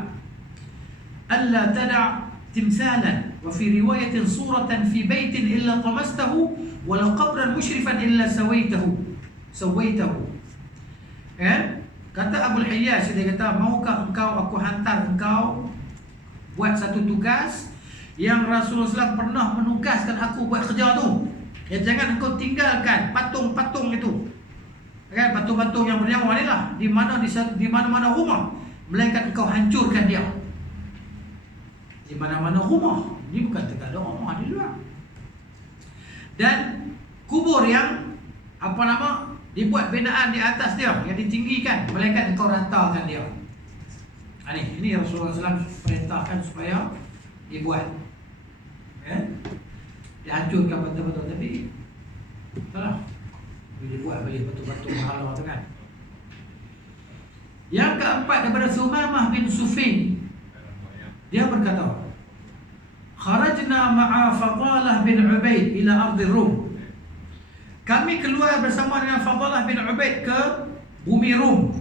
alla tada' timthalan wa fi riwayatin suratan fi baitin illa tamastahu wa la qabran musyrifan illa sawaitahu." Kan? Kata Abu Al-Hayyaj, dia kata, maukah engkau aku hantar engkau buat satu tugas yang Rasulullah SAW pernah menugaskan aku buat kerja tu. Ya, jangan engkau tinggalkan patung-patung itu. Kan, patung-patung yang bernyawa ni lah di mana-mana rumah, melainkan engkau hancurkan dia. Di mana-mana rumah. Ini bukan terkadang rumah di luar. Dan kubur yang dibuat binaan di atas dia, yang ditinggikan, melainkan engkau rantaukan dia. Ini Rasulullah SAW perintahkan supaya dibuat. Dihancurkan betul-betul, tapi salah. Dibuat balik betul-betul mahala tu kan. Yang keempat, daripada Sumamah bin Sufin, dia berkata, kharajna ma'a Fadalah bin Ubaid ila ardi Rum. Kami keluar bersama dengan Fadalah bin Ubaid ke bumi Rum.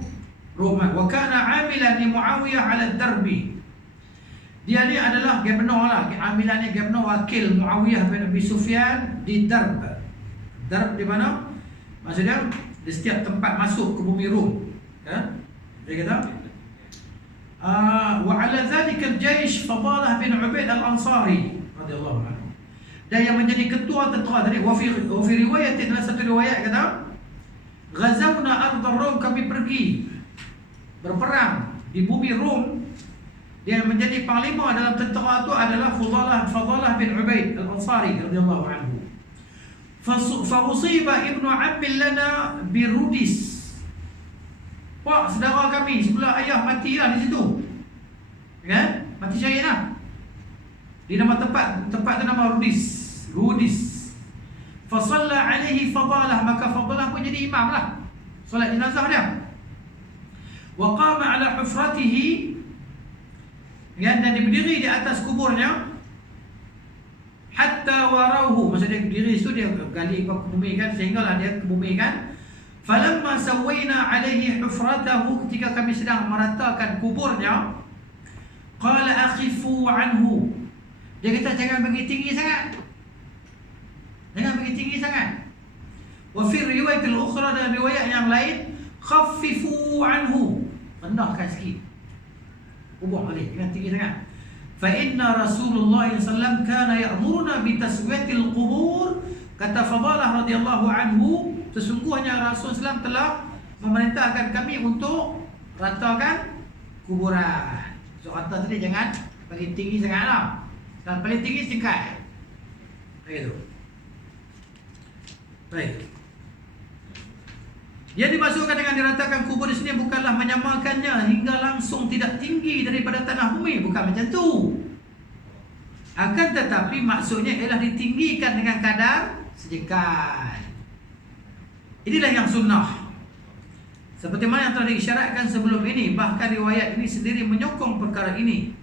Wa kana 'amilan li Muawiyah 'ala ad-darbi. Dia ni adalah gubernur lah, amilan ni gubernur wakil Muawiyah bin Abi Sufyan di Darb. Darb di mana? Maksudnya di setiap tempat masuk ke bumi Rum. Kan? Dia kata, wa 'ala dhalika al-jaysh Fadalah bin Ubaid al-Ansari radhiyallahu anhu. Dan yang menjadi ketua tentera tadi, wa fi riwayat, dalam satu riwayat kata, ghazawna ardh Rum, kami pergi berperang di bumi Rum Yang menjadi panglima dalam tentera itu adalah Fadalah bin Ubaid Al-Ansari radhiyallahu anhu. Farusiba ibnu ammin lana birudis. Wah, saudara kami sebelah ayah matilah di situ. Kan? Mati syahid lah. Di nama tempat tu nama Rudis. Fasalla alaihi Fadalah, maka Fadalah pun jadi imam lah. Solat jenazah dia. Wa qama ala hufratihi, dan dia berdiri di atas kuburnya, hatta warauhu, maksud dia berdiri itu dia gali kebumikan sehinggalah dia kebumikan. Falamma sawaina alaihi hufratahu, ketika kami sedang meratakan kuburnya, qala akhifu anhu, dia kata jangan bagi tinggi sangat, jangan bagi tinggi sangat. Wa fi riwayatil ukhra, dan riwayat yang lain, khaffifu anhu, rendahkan sikit, ubah balik, jangan tinggi sangat. Fa inna Rasulullah sallallahu kana ya'muruna bi taswiyatil qubur, kata Fadalah radhiyallahu anhu, sesungguhnya Rasul sallallahu telah memerintahkan kami untuk ratakan kuburan. So rata tadi jangan bagi tinggi sangatlah, dan paling tinggi singkat. Begitu. Baik. Yang dimaksudkan dengan diratakan kubur di sini bukanlah menyamakannya hingga langsung tidak tinggi daripada tanah bumi, bukan macam tu. Akan tetapi maksudnya ialah ditinggikan dengan kadar sejekan. Inilah yang sunnah. Seperti mana yang telah diisyaratkan sebelum ini, bahkan riwayat ini sendiri menyokong perkara ini.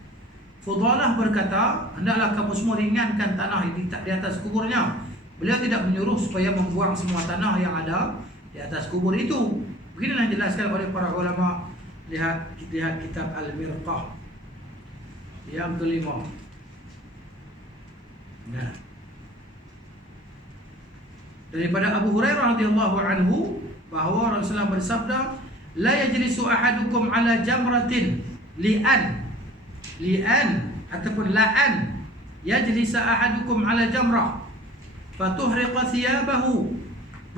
Fadalah berkata, hendaklah kamu semua ringankan tanah di atas kuburnya. Beliau tidak menyuruh supaya membuang semua tanah yang ada di atas kubur itu. Beginilah yang dijelaskan oleh para ulama. Lihat kitab Al-Mirqah yang kelima. Nah, daripada Abu Hurairah radhiyallahu anhu bahawa Rasulullah bersabda, la yajlisu ahadukum ala jamratin li'an ataupun la'an yajlisa ahadukum ala jamrah fatuhriqa thiyabahu,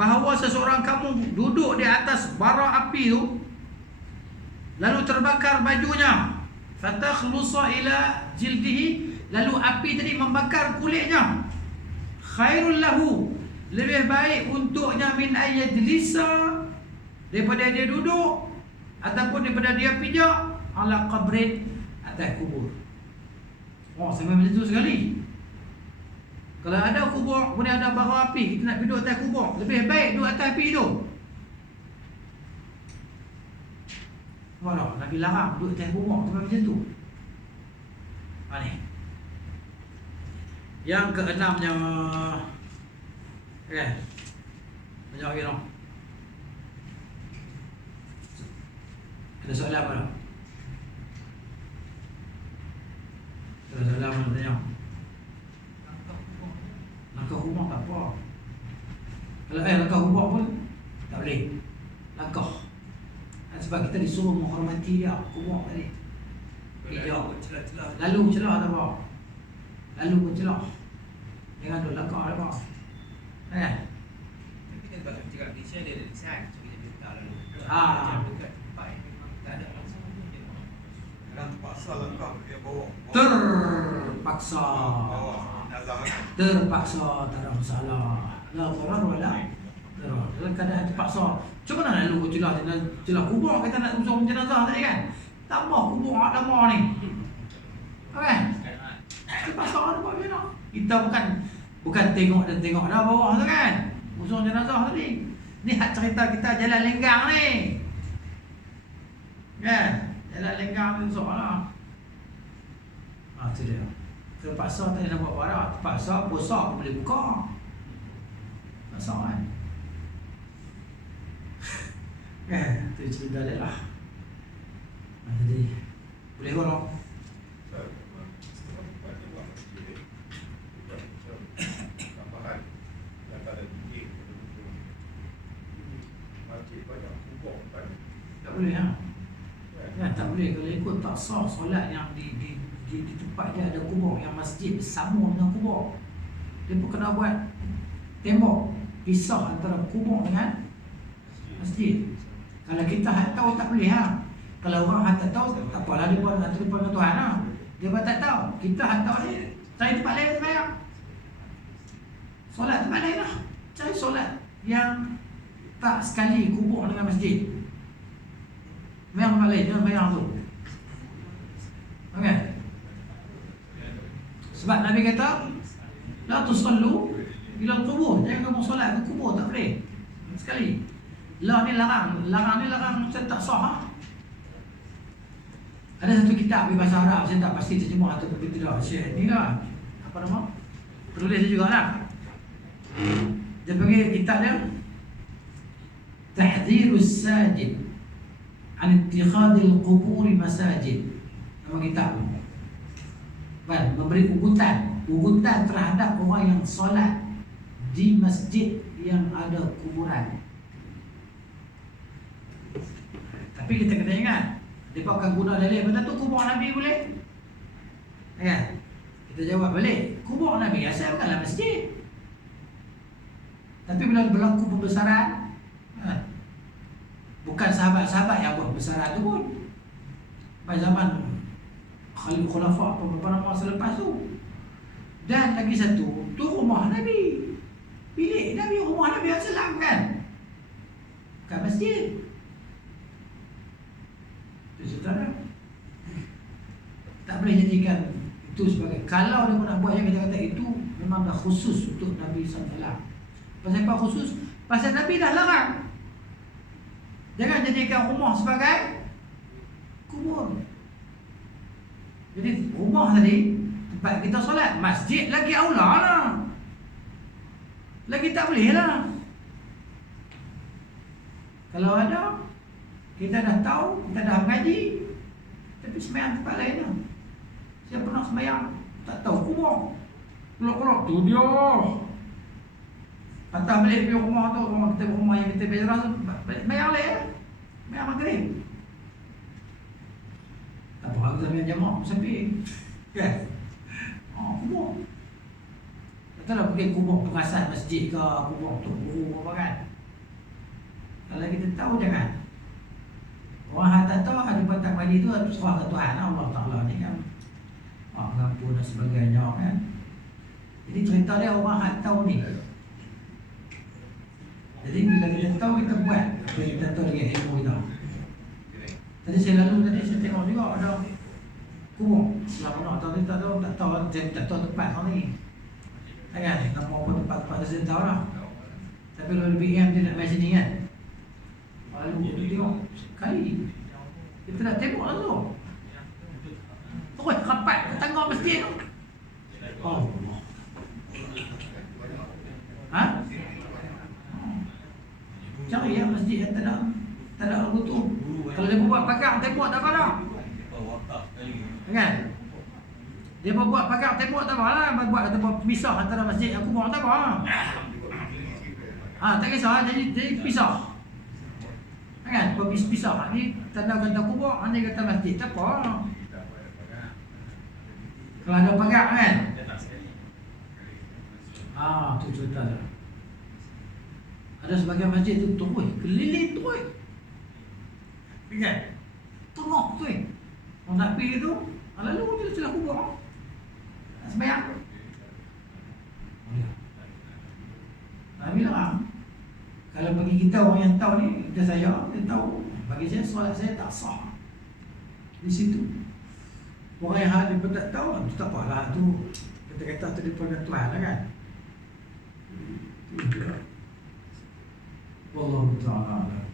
bahawa seseorang kamu duduk di atas bara api itu lalu terbakar bajunya, fatakhlusa ila jildihi, lalu api tadi membakar kulitnya, khairul lahu, lebih baik untuknya min ayyadlisa, daripada dia duduk ataupun daripada dia pijak ala qabrin, atas kubur. Oh, sampai macam tu sekali. Kalau ada kubur, kemudian ada bara api, kita nak duduk atas kubur, lebih baik duduk atas api tu. Walau Nabi larang duduk atas kubur, sampai macam tu. Ni. Yang keenamnya, banyak lagi dong. Ada soalan apa tak? Ada soalan apa nak tanya? Langkah rumah tak apa. Kalau langkah rumah pun tak boleh. Langkah. Sebab kita disuruh menghormati dia, rumah tadi. Lalu celah tak apa. Lalu pun celah. Jangan duduk langkah tak apa. Tapi kan kalau cakap Malaysia dia ada design, so kita letak lalu. Dekat tempat yang memang tak ada langsung je. Kadang terpaksa langkah dia bawa. Terpaksa. Bawa nazar. Terpaksa, tak ada masalah. La darar wala darar. Dalam keadaan terpaksa. Cuba nak lalu celah kubur, kita nak usung jenazah tadi kan. Tambah kubur lama ni. Kan? Terpaksa ada buat macam mana? Kita bukan tengok dah bawah tu kan. Usung jenazah tadi. Ni hak cerita kita jalan lenggang ni. Kan? Jalan lenggang ni soalan. Tu dia. Terpaksa tak nak buat barang, terpaksa puasa pun boleh buka. Terpaksa kan? Tu cerita dia lah. Jadi boleh korang. Tak boleh lah. Ya, tak boleh. Kalau ikut tak sah solat yang di tempat dia ada kubur, yang masjid bersama dengan kubur. Dia pun kena buat tembok pisah antara kubur dengan masjid. Kalau kita tahu tak boleh lah. Kalau orang tak tahu, tak apalah dia pun hantar depan Tuhan lah. Dia pun tak tahu. Kita hantar ni, cari tempat lain semayang. Solat tempat lain lah. Cari solat yang tak sekali kubur dengan masjid. Semayang tempat lain, jangan semayang tu. Okay. Sebab Nabi kata, la tusallu ila kubur. Jangan kamu solat ke kubur, tak boleh. Sekali. La ni larang macam tak sah lah. Ada satu kitab di bahasa Arab, saya tak pasti terjemah atau tidak. Syekh ni lah, apa nama? Penulis dia juga lah. Dia panggil kitab dia Tahdhirus Sajid an ittikhadil quburi masajid. Nama kitab tu. Memberi ugutan terhadap orang yang solat di masjid yang ada kuburan. Tapi kita kena ingat, mereka akan guna dalil benda tu kubur Nabi boleh? Ya. Kita jawab balik, kubur Nabi asal bukanlah masjid. Tapi bila berlaku pembesaran, bukan sahabat-sahabat yang buat pembesaran tu pun. Pada zaman Khalifah Khulafa beberapa nama selepas tu. Dan lagi satu, tu rumah Nabi. Bilik Nabi, rumah Nabi SAW kan? Bukan masjid. Saudara, tak boleh jadikan itu sebagai, kalau dia nak buat yang kita kata itu memang dah khusus untuk Nabi SAW. Pasal apa khusus? Pasal Nabi dah larang. Jangan jadikan rumah sebagai kubur. Jadi rumah tadi tempat kita solat, masjid lagi aula lah. Lagi tak boleh lah. Kalau ada, kita dah tahu, kita dah mengaji, tapi semayang tempat lain lah. Saya pernah semayang, tak tahu kubur. Keluar-keluar, tu dia. Patah balik pergi rumah tu, rumah yang kita beres tu, semayang lain lah. Semayang maghrib. Tak apa, aku semayang jamaah, samping. Kan? Kubur. Tak tahu lah pergi kubur pengasas masjid ke, kubur tu guru apa kan. Kalau kita tahu jangan. Orang tak tahu ada patah mandi tu serah ke Tuhan Allah Ta'ala ni kan. Mengampun dan sebagainya kan. Jadi cerita dia orang tak tahu ni. Jadi bila kita tahu, kita buat. Kita tahu dengan ilmu kita. Tadi saya tengok juga ada kubur. Selama mana tak tahu tempat orang ni. Kan? Nama apa tempat-tempat saya tahu lah. Tapi kalau BM dia nak main sini kan. Lalu kita tengok sekali, kita nak tengok lah tu. Terus rapat ke tengah masjid tu. Oh. Ha? Cari yang masjid yang tak ada lagu tu. Kalau dia buat pagar tembok tak apa dah. Kan? Dia buat pagar tembok tak apa lah. Buat tempat pisah antara masjid yang kubur tak apa. Tak kisah jadi pisah. Kan, pisah ni tanda kata kubur, ni kata masjid, tak apa. Kalau ada pagar kan? Tu cerita tu. Ada sebagian masjid tu terus keliling terus. Kan? Tengok tu. Orang nak pergi tu, lalu dia celah kubur. Sembayang. Nabi larang. Kalau bagi kita orang yang tahu ni, kita saya, dia tahu. Bagi saya, solat saya tak sah di situ. Orang yang hal dia tak tahu, itu tak apalah tu. Kita kata tu daripada Tuhan lah kan. Itu dia. Wallahu ta'ala.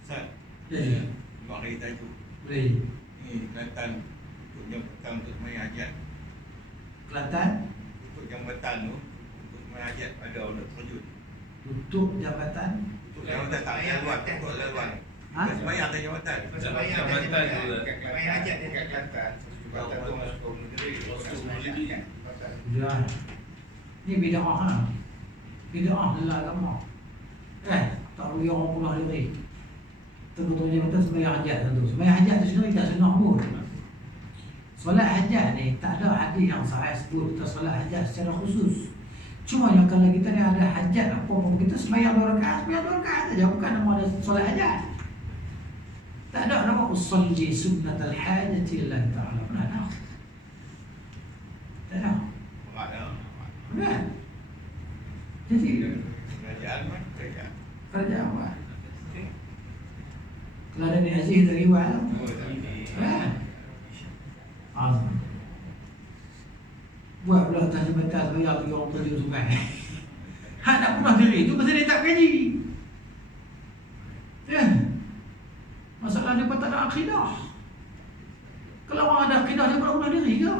Ustaz, Ya. mak hari tajuk Boleh. ni Kelantan untuk jambatan untuk semayang hajat. Kelantan Untuk jambatan tu, untuk semayang hajat ada orang terjun. tutup jabatan. Untuk jambatan tak laluan, untuk laluan. Ha? Semayang atas jambatan. Jambatan tu lah. Main hajat dia kat Kelantan. Jambatan tu masuk ke negeri. Ya. Ni bid'ah ha. Bid'ah dalam agama. Tak boleh orang pulang diri. Tentu-tentunya kata sembahyang hajat tentu. Sembahyang hajat tu sendiri tak sunnah pun. Solat hajat ni tak ada hadis yang sahih sebut kita solat hajat secara khusus. Cuma yang kalau kita ni ada hajat apa pun kita sembahyang 2 rakaat saja, bukan nama ada solat hajat. Tak ada nama usalli sunnatal hajati lillahi ta'ala. Mana ada? Tak ada. Berat dah. Benar. Jadi Kerajaan kan kerajaan. kerja apa? Kalau ada Nik Aziz dari Iwan, Oh, tapi kan? Buat pula atas jabatan bayar bagi orang terjun sungai. Hak nak bunuh diri tu pasal dia tak gaji. Ya. Masalah dia tak ada akidah. Kalau orang ada akidah dia bunuh diri ke?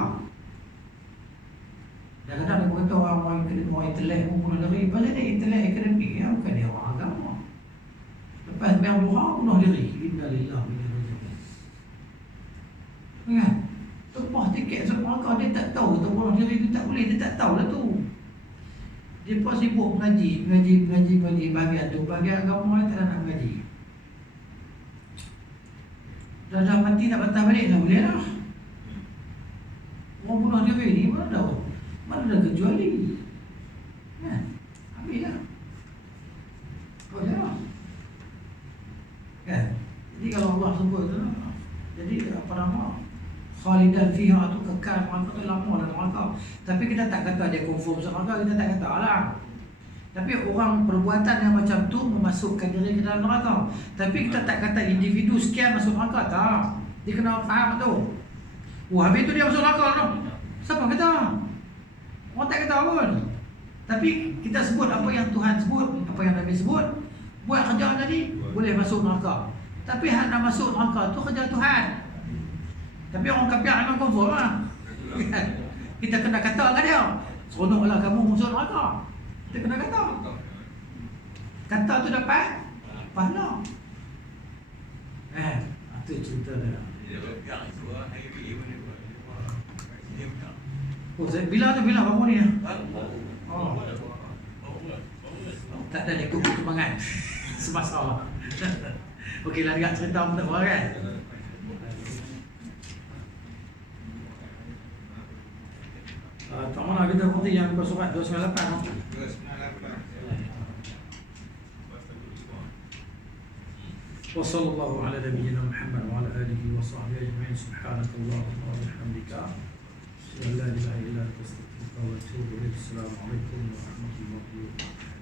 Kadang-kadang dia kata orang intelek pun bunuh diri. Pasal dia intelek akademik ya, bukan dia orang agama. Lepas memang duha bunuh diri. Innalillahi wa inna ilaihi raji'un. Kan? Tepah tiket semua kau dia tak tahu tu bunuh diri tu tak boleh, dia tak tahu lah tu. Dia pun sibuk mengaji bahagian tu, bahagian agama dia tak nak mengaji. Dah mati nak patah balik tak boleh lah. Orang bunuh diri ni mana dah kecuali. Kan? Habis lah. Kau jangan. Kan? Jadi kalau Allah sebut tu, jadi apa nama? Khalidan fiha tu kekal neraka tu lama dalam neraka. Tapi kita tak kata dia confirm masuk neraka, kita tak kata lah. Tapi orang perbuatan yang macam tu memasukkan diri ke dalam neraka. Tapi kita tak kata individu sekian masuk neraka, tak. Dia kena faham tu. Wah, habis tu dia masuk neraka tu. Siapa kata? Orang tak kata pun. Tapi kita sebut apa yang Tuhan sebut, apa yang Nabi sebut. Buat kerja tadi, boleh masuk neraka. Tapi hak nak masuk neraka tu kerja Tuhan. Tapi orang kafir memang confirm lah. Kita kena kata kan dia. Seronoklah kamu masuk neraka. Kita kena kata. Kata tu dapat pahala. Itu cerita dia. yang itu hari ini boleh buat. Dia punya. Oh, bila kamu ni? Oh. Tak ada dia kembangan. Semasa. Okeylah dia cerita pun tak kan. Tak mana kita berhenti yang surat 298 وصلى الله على نبينا محمد وعلى آله وصحبه أجمعين سبحانك اللهم وبحمدك أشهد أن لا إله إلا أنت أستغفرك وأتوب إليك السلام عليكم ورحمة الله وبركاته